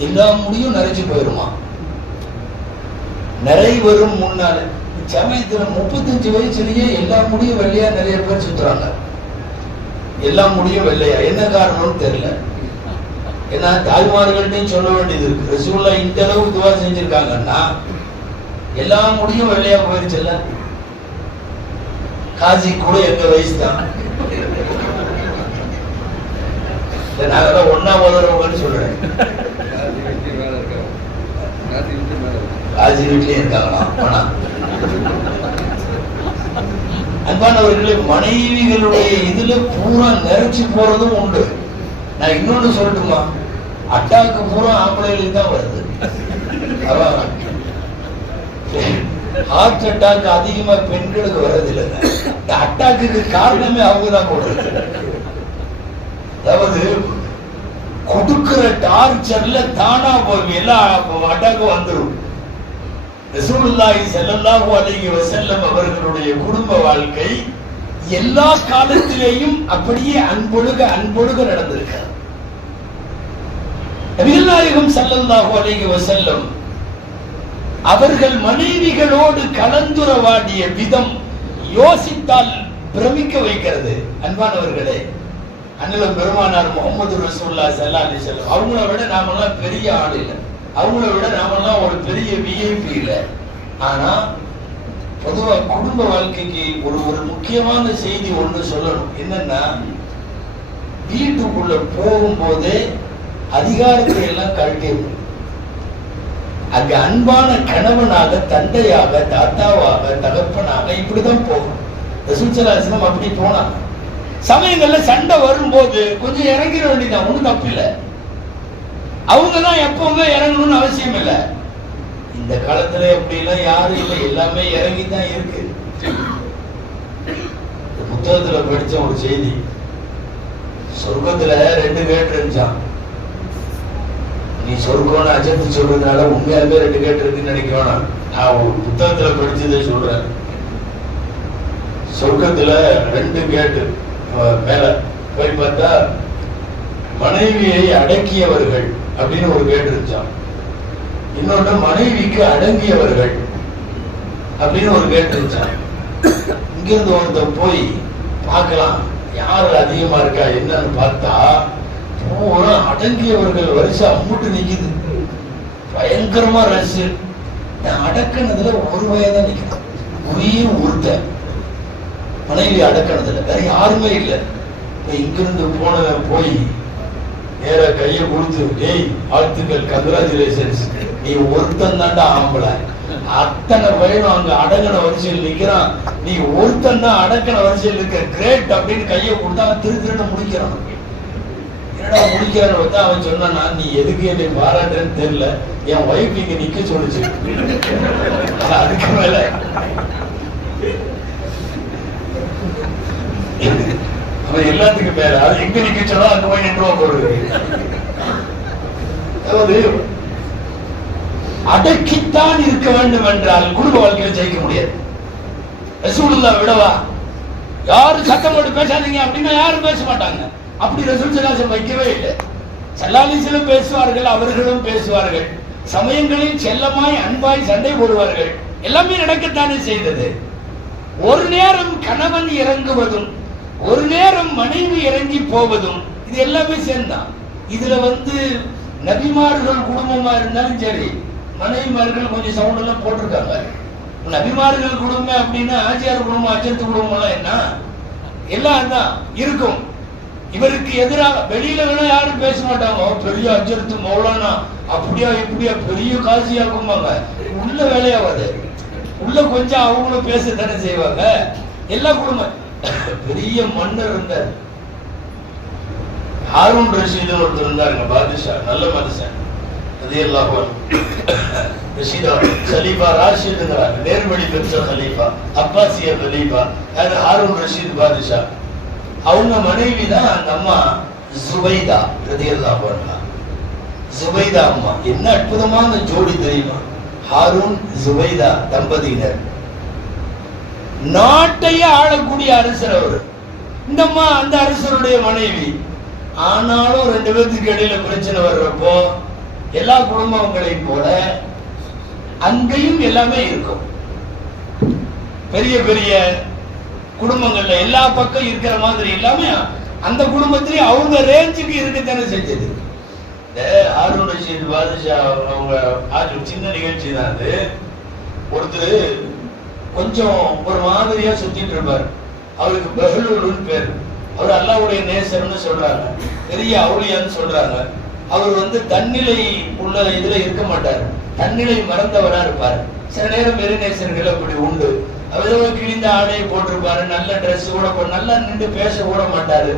எல்லா முடியும் நிறைச்சு போயிருமா. நிறை வரும் முன்னால. சமயத்துல 35 வயசுலயே எல்லா முடியும் வெள்ளையா நிறைய பேர் சுத்துறாங்க. எல்லா முடியும் வெள்ளையா, என்ன காரணம்னு தெரியல. ஏன்னா தாய்மார்கள்ட்டையும் சொல்ல வேண்டியது இருக்கு. ரசூலுல்லாஹ் இந்த அளவு துவா செஞ்சிருக்காங்கன்னா எல்லா முடியும் வெள்ளையா போயிருச்சுல்ல. காசி கூட எங்க வயசு தான். நாங்க ஒன்னா போதுறவங்கன்னு சொல்றேன். காசி வீட்லயே இருக்காங்களா? அன்பானவர்களே, மனைவிகளுடைய இதுல பூரா நிறைச்சு போறதும் உண்டு. நான் இன்னொன்னு சொல்லட்டுமா? அட்டாக்கு பூரா ஆம்பளைகளுக்கு தான் வருது. ஹார்ட் அட்டாக் அதிகமா பெண்களுக்கு வர்றதில்லை. இந்த அட்டாக்கு காரணமே அவங்கதான் போடுறது. அதாவது கொடுக்கிற டார்ச்சர்ல தானா போய் எல்லாம் அட்டாக்கு வந்துடும். ரசூலுல்லாஹி ஸல்லல்லாஹு அலைஹி வஸல்லம் அவர்களுடைய குடும்ப வாழ்க்கை எல்லா காலத்திலேயும் அப்படியே அன்பொழுக நடந்திருக்கிறது. நபிகள் நாயகம் ஸல்லல்லாஹு அலைஹி வஸல்லம் அவர்கள் மனைவிகளோடு கலந்துரவாடிய விதம் யோசித்தால் பிரமிக்க வைக்கிறது. அன்பானவர்களே, அண்ணல் பெருமானார் முகமது ரசூலுல்லாஹி ஸல்லல்லாஹு அலைஹி வஸல்லம் அவங்கள விட நாமெல்லாம் பெரிய ஆள் இல்லை, அவங்கள விட நாமெல்லாம் ஒரு பெரிய விஐபி இல்லை. ஆனா பொதுவா குடும்ப வாழ்க்கைக்கு ஒரு முக்கியமான செய்தி ஒன்று சொல்லணும். என்னன்னா, வீட்டுக்குள்ள போகும்போதே அதிகாரத்தை எல்லாம் கழட்டிடும். அங்க அன்பான கணவனாக, தந்தையாக, தாத்தாவாக, தகப்பனாக இப்படிதான் போகும். ரசூல் ஸல்லல்லாஹு அலைஹி வஸல்லம் அப்படி போனாங்க. சமயங்கள்ல சண்டை வரும்போது கொஞ்சம் இறங்கிட வேண்டியதான், ஒன்றும் தப்பில்லை. அவங்கதான் எப்பவுமே இறங்கணும்னு அவசியம் இல்லை. இந்த காலத்துல எப்படிலாம் யாரும் இல்லை, எல்லாமே இறங்கிதான் இருக்கு. புத்தகத்துல படிச்ச ஒரு செய்தி, சொர்க்கத்துல 2 கேட் இருந்துச்சான். நீ சொர்க்கம்னு அஜத்து சொல்றதுனால உண்மையாலுமே 2 கேட் இருக்குன்னு நினைக்க வேணாம். நான் ஒரு புத்தகத்துல படிச்சதை சொல்றேன். சொர்க்கத்துல 2 கேட்டு மேல போய் பார்த்தா மனைவியை அடக்கியவர்கள் அப்படின்னு ஒரு கேட்டு இருந்துச்சான். இன்னொன்னு மனைவிக்கு அடங்கியவர்கள் அப்படின்னு ஒரு கேட்டு இருந்துச்சான். இங்கிருந்து ஒருத்தர் போய் பார்க்கலாம் யாரு அதிகமா இருக்கா என்னன்னு பார்த்தா பூரா அடங்கியவர்கள் வரிசை அம்மூட்டு நிக்குது. பயங்கரமா ரசு. அடக்கினதுல ஒரு வயதான் நிக்குது. ஒரே ஒருத்த மனைவி அடக்கினதுல வேற யாருமே இல்லை. இங்கிருந்து போனவன் போய் நேர கையை கொடுத்து, டேய் வாழ்த்துக்கள், கங்க்ராச்சுலேஷன்ஸ், நீ ஒருத்தன் தாண்டா ஆம்பளை, அத்தனை பையனும் அங்க அடங்கின வரிசையில் நிக்கிறான், நீ ஒருத்தன் தான் அடக்கின வரிசையில் இருக்க, கிரேட் அப்படின்னு கையை கொடுத்தா திருன்னு முடிக்கிறான். என்னடா முடிக்கிறான்னு பார்த்தா அவன் சொன்னா, நீ எதுக்கு என்னை பாராட்டுன்னு தெரியல, என் ஒய்ஃப் இங்க நிக்க சொல்லுச்சு. அதுக்கு மேல அவன் எல்லாத்துக்கும் மேல அது எங்க நிக்க சொன்னா அங்க போய் நின்றுவா போடுறது. அதாவது அடக்கித்தான் இருக்க வேண்டும் என்றால் குடும்ப வாழ்க்கையில ஜெயிக்க முடியாது. ரசூலுல்லாஹ் விடவா, யாரும் சத்தம் போட்டு பேசாதீங்க அப்படின்னா யாரும் பேச மாட்டாங்க. அப்படி ரசூல் ஸல்லல்லாஹு அலைஹி வஸல்லம் வைக்கவே இல்லை. ஸல்லல்லாஹு அலைஹி வஸல்லம் பேசுவார்கள், அவர்களும் பேசுவார்கள். சமயங்களில் செல்லமாய் அன்பாய் சண்டை போடுவார்கள். எல்லாமே நடக்கத்தானே செய்தது. ஒரு நேரம் கணவன் இறங்குவதும் ஒரு நேரம் மனைவி இறங்கி போவதும் இது எல்லாமே சேர்ந்தான். இதுல நபிமார்கள் குடும்பமா இருந்தாலும் சரி, மனைவிமார்கள் கொஞ்சம் சவுண்ட் எல்லாம் போட்டிருக்காங்க. நபிமார்கள் குடும்பம் அப்படின்னா ஆச்சியார் குடும்பம், அஜத்து குடும்பம் எல்லாம் என்ன எல்லாம் தான் இருக்கும். இவருக்கு எதிராக வெளியில வேணா யாரும் பேச மாட்டாங்க. பெரிய அஜத்து மௌலானா அப்படியா இப்படியா பெரிய காசியாக்கும்பாங்க. உள்ள வேலையாவாது. உள்ள கொஞ்சம் அவங்களும் பேச தானே செய்வாங்க. எல்லா குடும்பம் பெரிய மன்னர் இருந்தார். ஹாரூன் ரஷீது ஒருத்தர் இருந்தாருங்க, பாதுஷா, நல்ல மனுஷன். ரலியல்லாஹு அன்ஹு. ரஷீதா கலீஃபா ராஷிதுங்கறாங்க, நேர்வழி பெற்ற கலீஃபா, அப்பாசிய கலீஃபா. அது ஹாரூன் ரஷீத் பாதுஷா. அவங்க மனைவி தான் அந்த அம்மா ஜுபைதா ரலியல்லாஹு அன்ஹா. ஜுபைதா அம்மா என்ன அற்புதமான ஜோடி தெரியுமா? ஹாரூன் ஜுபைதா தம்பதியினர். நாட்டையே ஆளக்கூடிய அரசர் அவரு. இந்த அம்மா அந்த அரசருடைய மனைவி. ஆனாலும் 2 பேருக்கு இடையில பிரச்சனை வர்றப்போ எல்லா குடும்பங்களையும் போல அங்கேயும் எல்லாமே இருக்கும். பெரிய பெரிய குடும்பங்கள்ல எல்லா பக்கம் இருக்கிற மாதிரி எல்லாமே அந்த குடும்பத்திலேயே அவங்க ரேஞ்சுக்கு இருக்கத்தானே செஞ்சது. இந்த ஹாரூன் ரஷீத் பாதுஷா அவங்க சின்ன நிகழ்ச்சி தான் அது. ஒருத்தர் கொஞ்சம் ஒரு மாதிரியா சுத்திட்டு இருப்பார். அவருக்கு பெஹ்லூல்னு பேர். அவர் அல்லாஹ்வுடைய நேசர்னு சொல்றாங்க, பெரிய அவுலியான்னு சொல்றாங்க. அவர் தன்னிலை உள்ள இதுல இருக்க மாட்டார், தன்னிலை மறந்தவரா இருப்பார். சில நேரம் வெறுநேசர்கள் அப்படி உண்டு. அவர் கிழிந்த ஆடையை போட்டிருப்பாரு, நல்ல ட்ரெஸ் கூட நல்லா நின்று பேச கூட மாட்டாரு.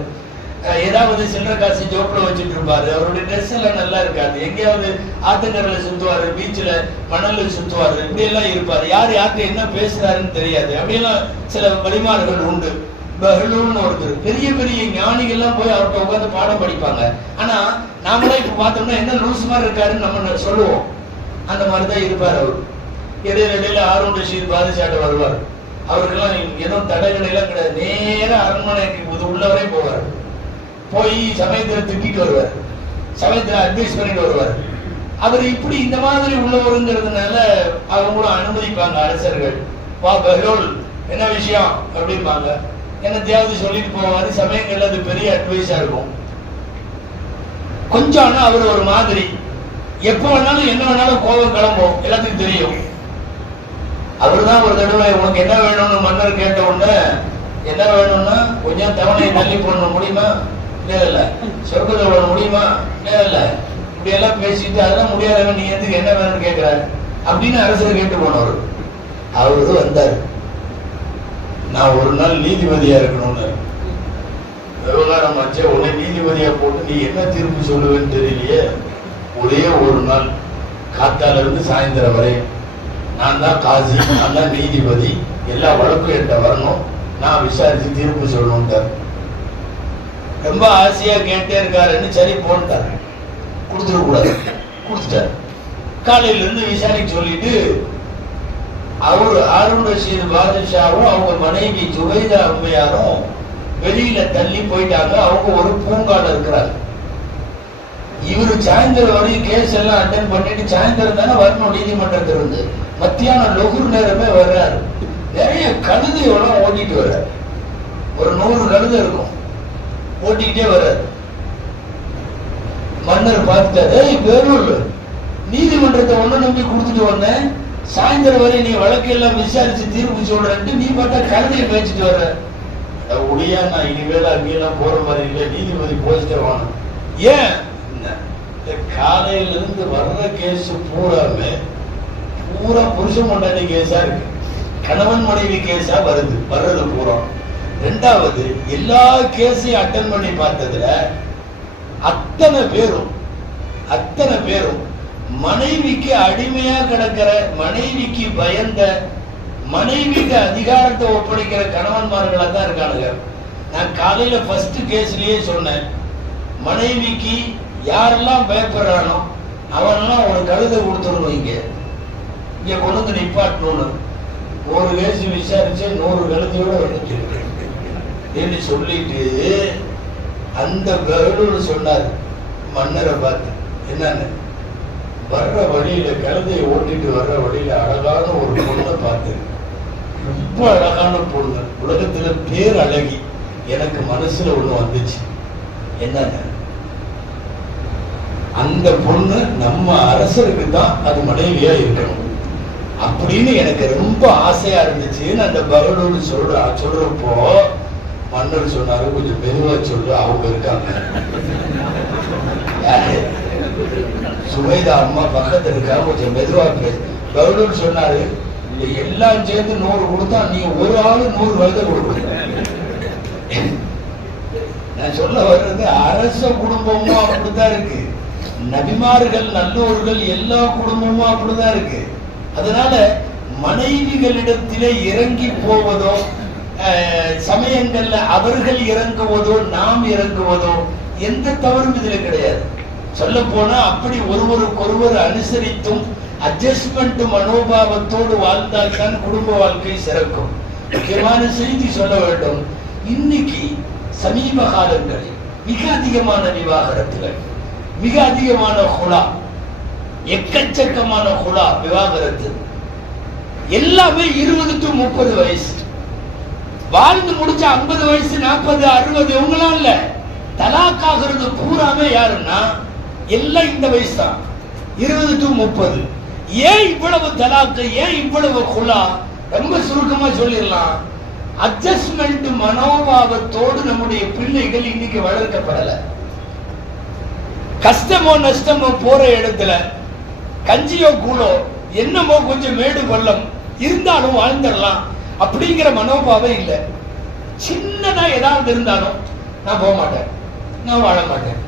ஏதாவது சில்லற காசு ஜோப்ல வச்சுட்டு இருப்பாரு. அவருடைய ட்ரெஸ் எல்லாம் நல்லா இருக்காது. எங்கேயாவது ஆத்தங்கரையில சுத்துவாரு, பீச்சில் மணல்ல சுத்துவாரு, இப்படி எல்லாம் இருப்பாரு. யார் யார்கிட்ட என்ன பேசுறாருன்னு தெரியாது. அப்படியெல்லாம் சில வழிமாறுகள் உண்டு. பெஹ்லூல்னு ஒருத்தர், பெரிய பெரிய ஞானிகள்லாம் போய் அவர்கிட்ட உட்காந்து பாடம் படிப்பாங்க. ஆனா நாமளே இப்ப பார்த்தோம்னா என்ன லூஸ் மாதிரி இருக்காருன்னு நம்ம சொல்லுவோம். அந்த மாதிரிதான் இருப்பார் அவர். இடையில ஹாரூன் ரஷீத் பாதுஷாட்ட வருவார். அவருக்கெல்லாம் எதுவும் தடைகளெல்லாம் கிடையாது. நேரம் அரண்மனைக்கு உள்ளவரே போவார். போய் சமயத்தில் திட்டிட்டு வருவார், சமயத்தில் அட்வைஸ் பண்ணிட்டு வருவார். அவர் இப்படி இந்த மாதிரி உள்ளவருங்கிறதுனால அவங்களும் அனுமதிப்பாங்க அரசர்கள். வா பெஹ்லூல், என்ன விஷயம் அப்படிம்பாங்க. என்னத்தையாவது சொல்லிட்டு போவாரு. சமயங்கள்ல அது பெரிய அட்வைஸா இருக்கும். கொஞ்சம் ஆனா அவர் ஒரு மாதிரி, எப்ப வேணாலும் என்ன வேணாலும் கோபம் கிளம்பும், எல்லாத்துக்கும் தெரியும். அவர் தான் ஒரு தடவை உனக்கு என்ன வேணும்னு மன்னர் கேட்ட உடனே, என்ன வேணும்னா கொஞ்சம் தவணையை தள்ளி போட முடியுமா, இல்ல சொர்க்கத்தை விட முடியுமா, இல்ல இப்படி எல்லாம் பேசிட்டு அதெல்லாம் முடியாதவன் நீ எதுக்கு என்ன வேணும்னு கேட்கிற அப்படின்னு அரசர் கேட்டு போனவர். அவரு வந்தார், நான் ஒரு நாள் நீதிபதியா இருக்கணும்னு. விவகாரம் ஆச்சே, உடனே நீதிபதியா போட்டு நீ என்ன தீர்ப்பு சொல்லுவேன்னு தெரியலையே. ஒரே ஒரு நாள் காத்தால இருந்து சாயந்தரம் வரை நான் தான் காசி, நான் தான் நீதிபதி, எல்லா வழக்கும் என்கிட்ட வரணும், நான் விசாரிச்சு தீர்ப்பு சொல்லணும்ட்டார். ரொம்ப ஆசையா கேட்டே இருக்காருன்னு சரி போட்டார். கொடுத்துட கூடாது, கொடுத்துட்டார். காலையில இருந்து விசாரிக்க சொல்லிட்டு அவர் ஹாரூன் ரஷீத் பாதுஷாவும் அவங்க மனைவி ஜுபைதா அம்மையாரும் வெளியில தள்ளி போயிட்டாங்க. அவங்க ஒரு பூங்கால இருக்கிறாங்க. இவரு சாயந்தரம் வரையும் கேஸ் எல்லாம் அட்டன் பண்ணிட்டு சாயந்தரம் தானே வரணும் நீதிமன்றத்திலிருந்து. மத்தியானம் லொகுர் நேரமே வர்றாரு. நிறைய கழுதையோட ஓட்டிட்டு வர்றாரு. ஒரு 100 கழுதை இருக்கும், ஓட்டிக்கிட்டே வர்றாரு. மன்னர் பார்த்துட்டாரு, பெஹ்லூல் நீதிமன்றத்தை ஒண்ணு நம்பி கொடுத்துட்டு வந்தேன், சாயந்தரம் வரை நீ வழக்கெல்லாம் விசாரிச்சு தீர்ப்பு சொல்றேன்ட்டு நீ பார்த்தா கழுதையை பேச்சுட்டு வர்ற. உடையா நான் இனிமேல அங்கெல்லாம் போற மாதிரி இல்லை, நீதிபதி போஸ்டே வாங்க. ஏன் காலையில இருந்து வர்ற கேஸ் பூரா புருஷன் கொண்டாடி கேஸா இருக்கு, கணவன் மனைவி கேஸா வர்றது பூரா. ரெண்டாவது, எல்லா கேஸையும் அட்டன் பண்ணி பார்த்ததுல அத்தனை பேரும் மனைவிக்கு அடிமையா கிடக்கிற, மனைவிக்கு பயந்த, மனைவிக்கு அதிகாரத்தை ஒப்படைக்கிற கணவன்மார்களா தான் இருக்கானுங்க. நான் காலையில ஃபர்ஸ்ட் கேஸ்லயே சொன்னேன், மனைவிக்கு யாரெல்லாம் பயப்படுறானோ அவனெல்லாம் ஒரு கழுதை கொடுத்துடணும், இங்க கொண்டு வந்து நிப்பாட்டணும்னு. 100 கேஸ் விசாரிச்சு 100 கழுதையோட வந்துட்டு என்று சொல்லிட்டு அந்த பெஹ்லூல் சொன்னார் மன்னரை பார்த்து, என்னன்னு வர்ற வழியில கழுதையை ஓட்டிட்டு வர்ற வழியில அழகான ஒரு பொண்ணை பார்த்து, ரொம்ப அழகான பொண்ணு, உலகத்துல பேர் அழகி, எனக்கு மனசுல ஒண்ணு வந்துச்சு. என்னங்க, அந்த பொண்ணு நம்ம அரசருக்கு தான் அது மனைவியா இருக்கணும் அப்படின்னு எனக்கு ரொம்ப ஆசையா இருந்துச்சுன்னு அந்த பெஹ்லூல் சொல்றப்போ மன்னர் சொன்னாரு, கொஞ்சம் மெதுவா சொல்லு, அவங்க இருக்காங்க. சுபைதா அம்மா பக்கத்துல இருக்கா, கொஞ்சம் மெதுவா பேசு. பெஹ்லூல் சொன்னாரு, எல்லாம் சேர்ந்து 100 கொடுத்தா நீ ஒரு ஆளு 100 கழுதை கொடுக்கணும். நான் சொல்ல வர்றது, அரச குடும்பமும் அப்படித்தான் இருக்கு, நபிமார்கள் நல்லோர்கள் எல்லா குடும்பமும் அப்படிதான் இருக்கு. அதனால மனைவிகளிடத்திலே இறங்கி போவதோ, சமயங்கள்ல அவர்கள் இறங்குவதோ நாம் இறங்குவதோ எந்த தவறும் இதுல கிடையாது. சொல்ல போனா அப்படி ஒருவருக்கொருவர் அனுசரித்தும் அட்ஜஸ்ட்மெண்ட் மனோபாவத்தோடு வாழ்ந்தால் தான் குடும்ப வாழ்க்கை சிறக்கும். முக்கியமான செய்தி சொல்ல வேண்டும், இன்னைக்கு சமீப காலங்களில் மிக அதிகமான விவாகரத்துகள், மிக அதிகமான ஹுலா, எக்கச்சக்கமான குலா விவாகரத்து. எல்லாமே 20 to 30 வயசு. வாழ்ந்து முடிச்ச 50 வயசு 40 60 இவங்களாம் இல்ல. தலாக் ஆகிறது பூராமே யாருன்னா எல்லாம் இந்த வயசு தான், 20 to 30. ஏன் இவ்வளவு தலாக்கு, ஏன் இவ்வளவு குலா? ரொம்ப சுருக்கமா சொல்லிடலாம், அட்ஜஸ்ட்மெண்ட் மனோபாவத்தோடு நம்முடைய பிள்ளைகள் இன்னைக்கு வளர்க்கப்படல. கஷ்டமோ நஷ்டமோ போற இடத்துல கஞ்சியோ கூழோ என்னமோ கொஞ்சம் மேடு பள்ளம் இருந்தாலும் வாழ்ந்துடலாம் அப்படிங்கிற மனோபாவம் இல்லை. சின்னதா ஏதாவது இருந்தாலும் நான் போக மாட்டேன், நான் வாழ மாட்டேன்.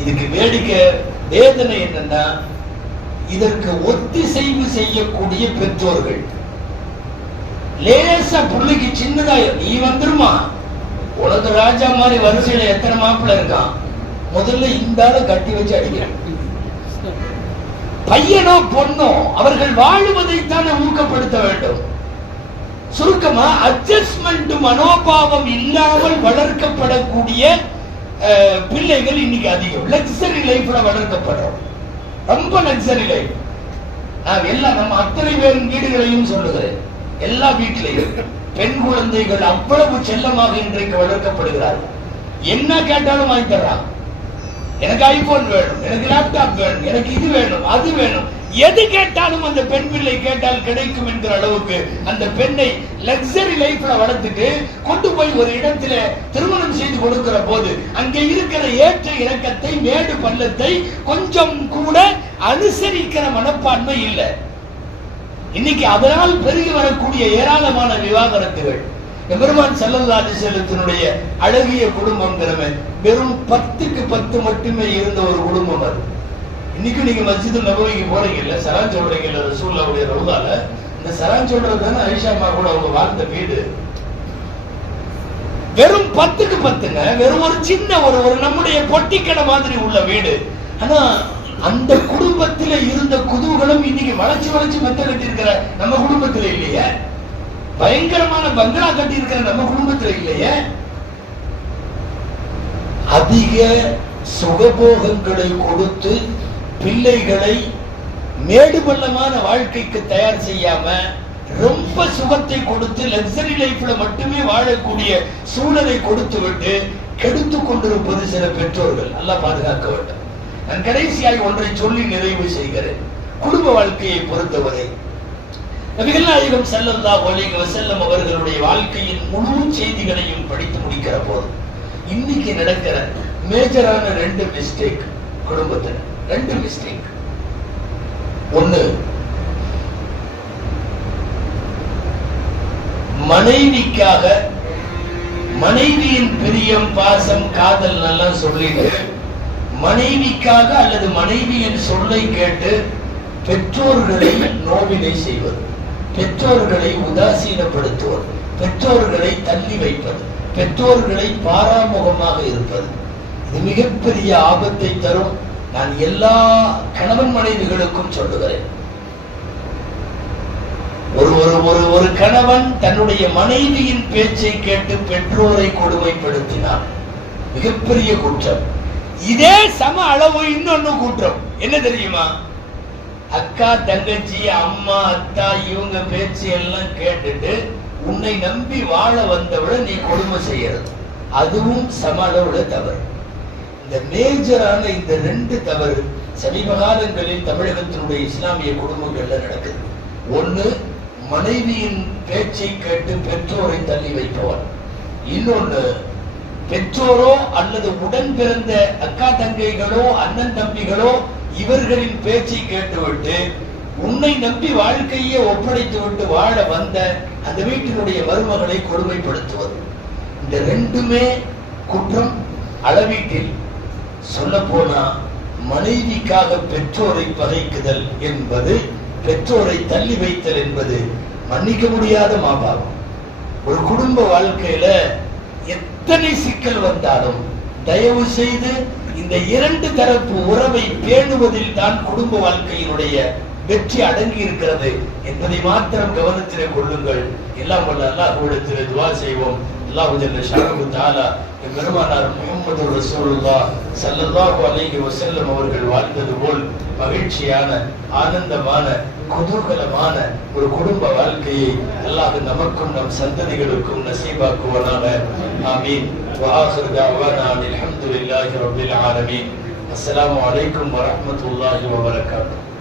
இதுக்கு வேடிக்கை வேதனை என்னன்னா, இதற்கு ஒத்திசைவு செய்யக்கூடிய பெற்றோர்கள் லேசா பிள்ளைக்கு சின்னதா நீ வந்துருமா, உனக்கு ராஜா மாதிரி வரிசையில எத்தனை மாப்பிள்ள இருக்கான், முதல்ல இந்த ஆளை கட்டி வச்சு அடிக்கிறேன். பையனோ பொண்ணோ அவர்கள் வாழுவதைத்தானே ஊக்கப்படுத்த வேண்டும். சுருக்கமா அட்ஜஸ்ட்மெண்ட் மனோபாவம் இல்லாமல் வளர்க்கப்படக்கூடிய பிள்ளைகள் இன்னைக்கு அதிகம். லக்ஸரி லைஃப்ல வளர்க்கப்படுறோம், ரொம்ப லக்ஸரி லைஃப். எல்லாம் நம்ம அத்தனை பேரும் வீடுகளையும் சொல்லுகிறேன், எல்லா வீட்டிலையும் பெண் குழந்தைகள் அவ்வளவு செல்லமாக இன்றைக்கு வளர்க்கப்படுகிறார்கள். என்ன கேட்டாலும் வாங்கி தர்றாங்க. எனக்கு ஐபோன் வேணும், எனக்கு லேப்டாப் வேணும், எனக்கு இது வேணும், அது வேணும். எது கேட்டாலும் அந்த பெண் பிள்ளை கேட்டால் கிடைக்கும் என்கிற அளவுக்கு அந்த பெண்ணை லக்ஸரி லைஃப்ல வளர்த்துட்டு கொண்டு போய் ஒரு இடத்துல திருமணம் செய்து கொடுக்கிற போது அங்கே இருக்கிற ஏற்ற இறக்கத்தை மேடு பள்ளத்தை கொஞ்சம் கூட அனுசரிக்கிற மனப்பான்மை இல்லை. இன்னைக்கு அதனால் பெருகி வரக்கூடிய ஏராளமான விவாகரத்துகள். பெருமான் ஸல்லல்லாஹு அலைஹி வஸல்லத்தினுடைய அழகிய குடும்பம் வெறும் 10க்கு 10 மட்டுமே இருந்த ஒரு குடும்பம் அது. இன்னைக்கு நீங்க மஸ்ஜித் நபவிக்கு போறீங்கல்ல, சலான் சொல்றீங்கல்ல ரசூலுல்லாஹ்வுடைய ரவுதால, இந்த சலான் சொல்றது தானே ஆயிஷா அம்மா கூட அவங்க வாழ்ந்த வீடு. வெறும் 10க்கு 10ங்க, வெறும் ஒரு சின்ன ஒரு நம்முடைய பொட்டிக்கடை மாதிரி உள்ள வீடு. ஆனா அந்த குடும்பத்தில இருந்த குதூகலம் இன்னைக்கு வளைச்சு வளைச்சு மெத்த கட்டி இருக்கிற நம்ம குடும்பத்துல இல்லையே, பயங்கரமான பங்களா கட்டி இருக்கிற நம்ம குடும்பத்துல இல்லையே. அதிக சுகபோகங்களை கொடுத்து பிள்ளைகளை மேடு பள்ளமான வாழ்க்கைக்கு தயார் செய்யாம ரொம்ப சுகத்தை கொடுத்து லக்ஸரி லைஃப்ல மட்டுமே வாழக்கூடிய சூழலை கொடுத்து விட்டு கெடுத்து கொண்டிருப்பது சில பெற்றோர்கள். அல்லாஹ் பாதுகாக்க வேண்டும். நான் கடைசியாய் ஒன்றை சொல்லி நிறைவு செய்கிறேன். குடும்ப வாழ்க்கையை பொறுத்தவரை நபிகள் நாயகம் ஸல்லல்லாஹு அலைஹி வஸல்லம் அவர்களுடைய வாழ்க்கையின் முழு செய்திகளையும் படித்து முடிக்கிற போது இன்னைக்கு நடக்கிற மேஜரான 2 மிஸ்டேக் குடும்பத்தில், 2 மிஸ்டேக். ஒண்ணு, மனைவிக்காக மனைவியின் பிரியம் பாசம் காதல் நல்லா சொல்லிட்டு மனைவிக்காக அல்லது மனைவியின் சொல்லை கேட்டு பெற்றோர்களை நோவினை செய்வது, பெற்றோர்களை உதாசீனப்படுத்துவது, பெற்றோர்களை தள்ளி வைப்பது, பெற்றோர்களை பாராமுகமாக இருப்பது, இது மிகப்பெரிய ஆபத்தை தரும். நான் எல்லா கணவன் மனைவிகளுக்கும் சொல்லுகிறேன், ஒரு கணவன் தன்னுடைய மனைவியின் பேச்சை கேட்டு பெற்றோரை கொடுமைப்படுத்தினார், மிகப்பெரிய குற்றம். இதே சம அளவு இன்னொன்னு குற்றம் என்ன தெரியுமா? அக்கா தங்கச்சி அம்மா அத்தா இவங்க பேச்சு எல்லாம் கேட்டுட்டு உன்னை நம்பி வாழ வந்தவளை நீ கொடுமை செய்யறது, அதுவும் சம அளவுல தவறு. இந்த மேஜரான இந்த 2 தவறு சமீப காலங்களில் தமிழகத்தினுடைய இஸ்லாமிய குடும்பங்கள்ல நடக்குது. ஒண்ணு, மனைவியின் பேச்சை கேட்டு பெற்றோரை தள்ளி வைப்பவன். இன்னொன்னு, பெற்றோரோ அல்லது உடன் பிறந்த அக்கா தங்கைகளோ அண்ணன் தம்பிகளோ இவர்களின் பேச்சை கேட்டுவிட்டு உன்னை நம்பி வாழ்க்கையே ஒப்படைத்து விட்டு வாழ வந்த அந்த வீட்டினுடைய மருமகளை கொடுமைப்படுத்துவது. இந்த 2மே குற்றம். அளவீட்டில் சொல்ல போனா மனைவிக்காக பெற்றோரை பகைக்குதல் என்பது, பெற்றோரை தள்ளி வைத்தல் என்பது மன்னிக்க முடியாத மாபாவம். ஒரு குடும்ப வாழ்க்கையில எத்தனை சிக்கல் வந்தாலும் தயவு செய்து இந்த 2 தரப்பு உறவை பேணுவதில் தான் குடும்ப வாழ்க்கையினுடைய வெற்றி அடங்கி இருக்கிறது என்பதை மாத்திரம் கவனத்திலே கொள்ளுங்கள். எல்லாம் வல்ல அல்லாஹ்விடத்திலே துஆ செய்வோம். அல்லாஹ் ஜல்ல ஷானஹு தஆலா பெருமானார் முஹம்மது ரசூலுல்லாஹ் ஸல்லல்லாஹு அலைஹி வஸல்லம் அவர்கள் வாழ்ந்தது போல் மகிழ்ச்சியான ஆனந்தமான குதூகலமான ஒரு குடும்ப வாழ்க்கையை அல்லாஹ் நமக்கும் நம் சந்ததிகளுக்கும் நசீபாக்குவானாக. ஆமீன். وآخر دعوانا الحمد لله رب العالمين. السلام عليكم ورحمة الله وبركاته.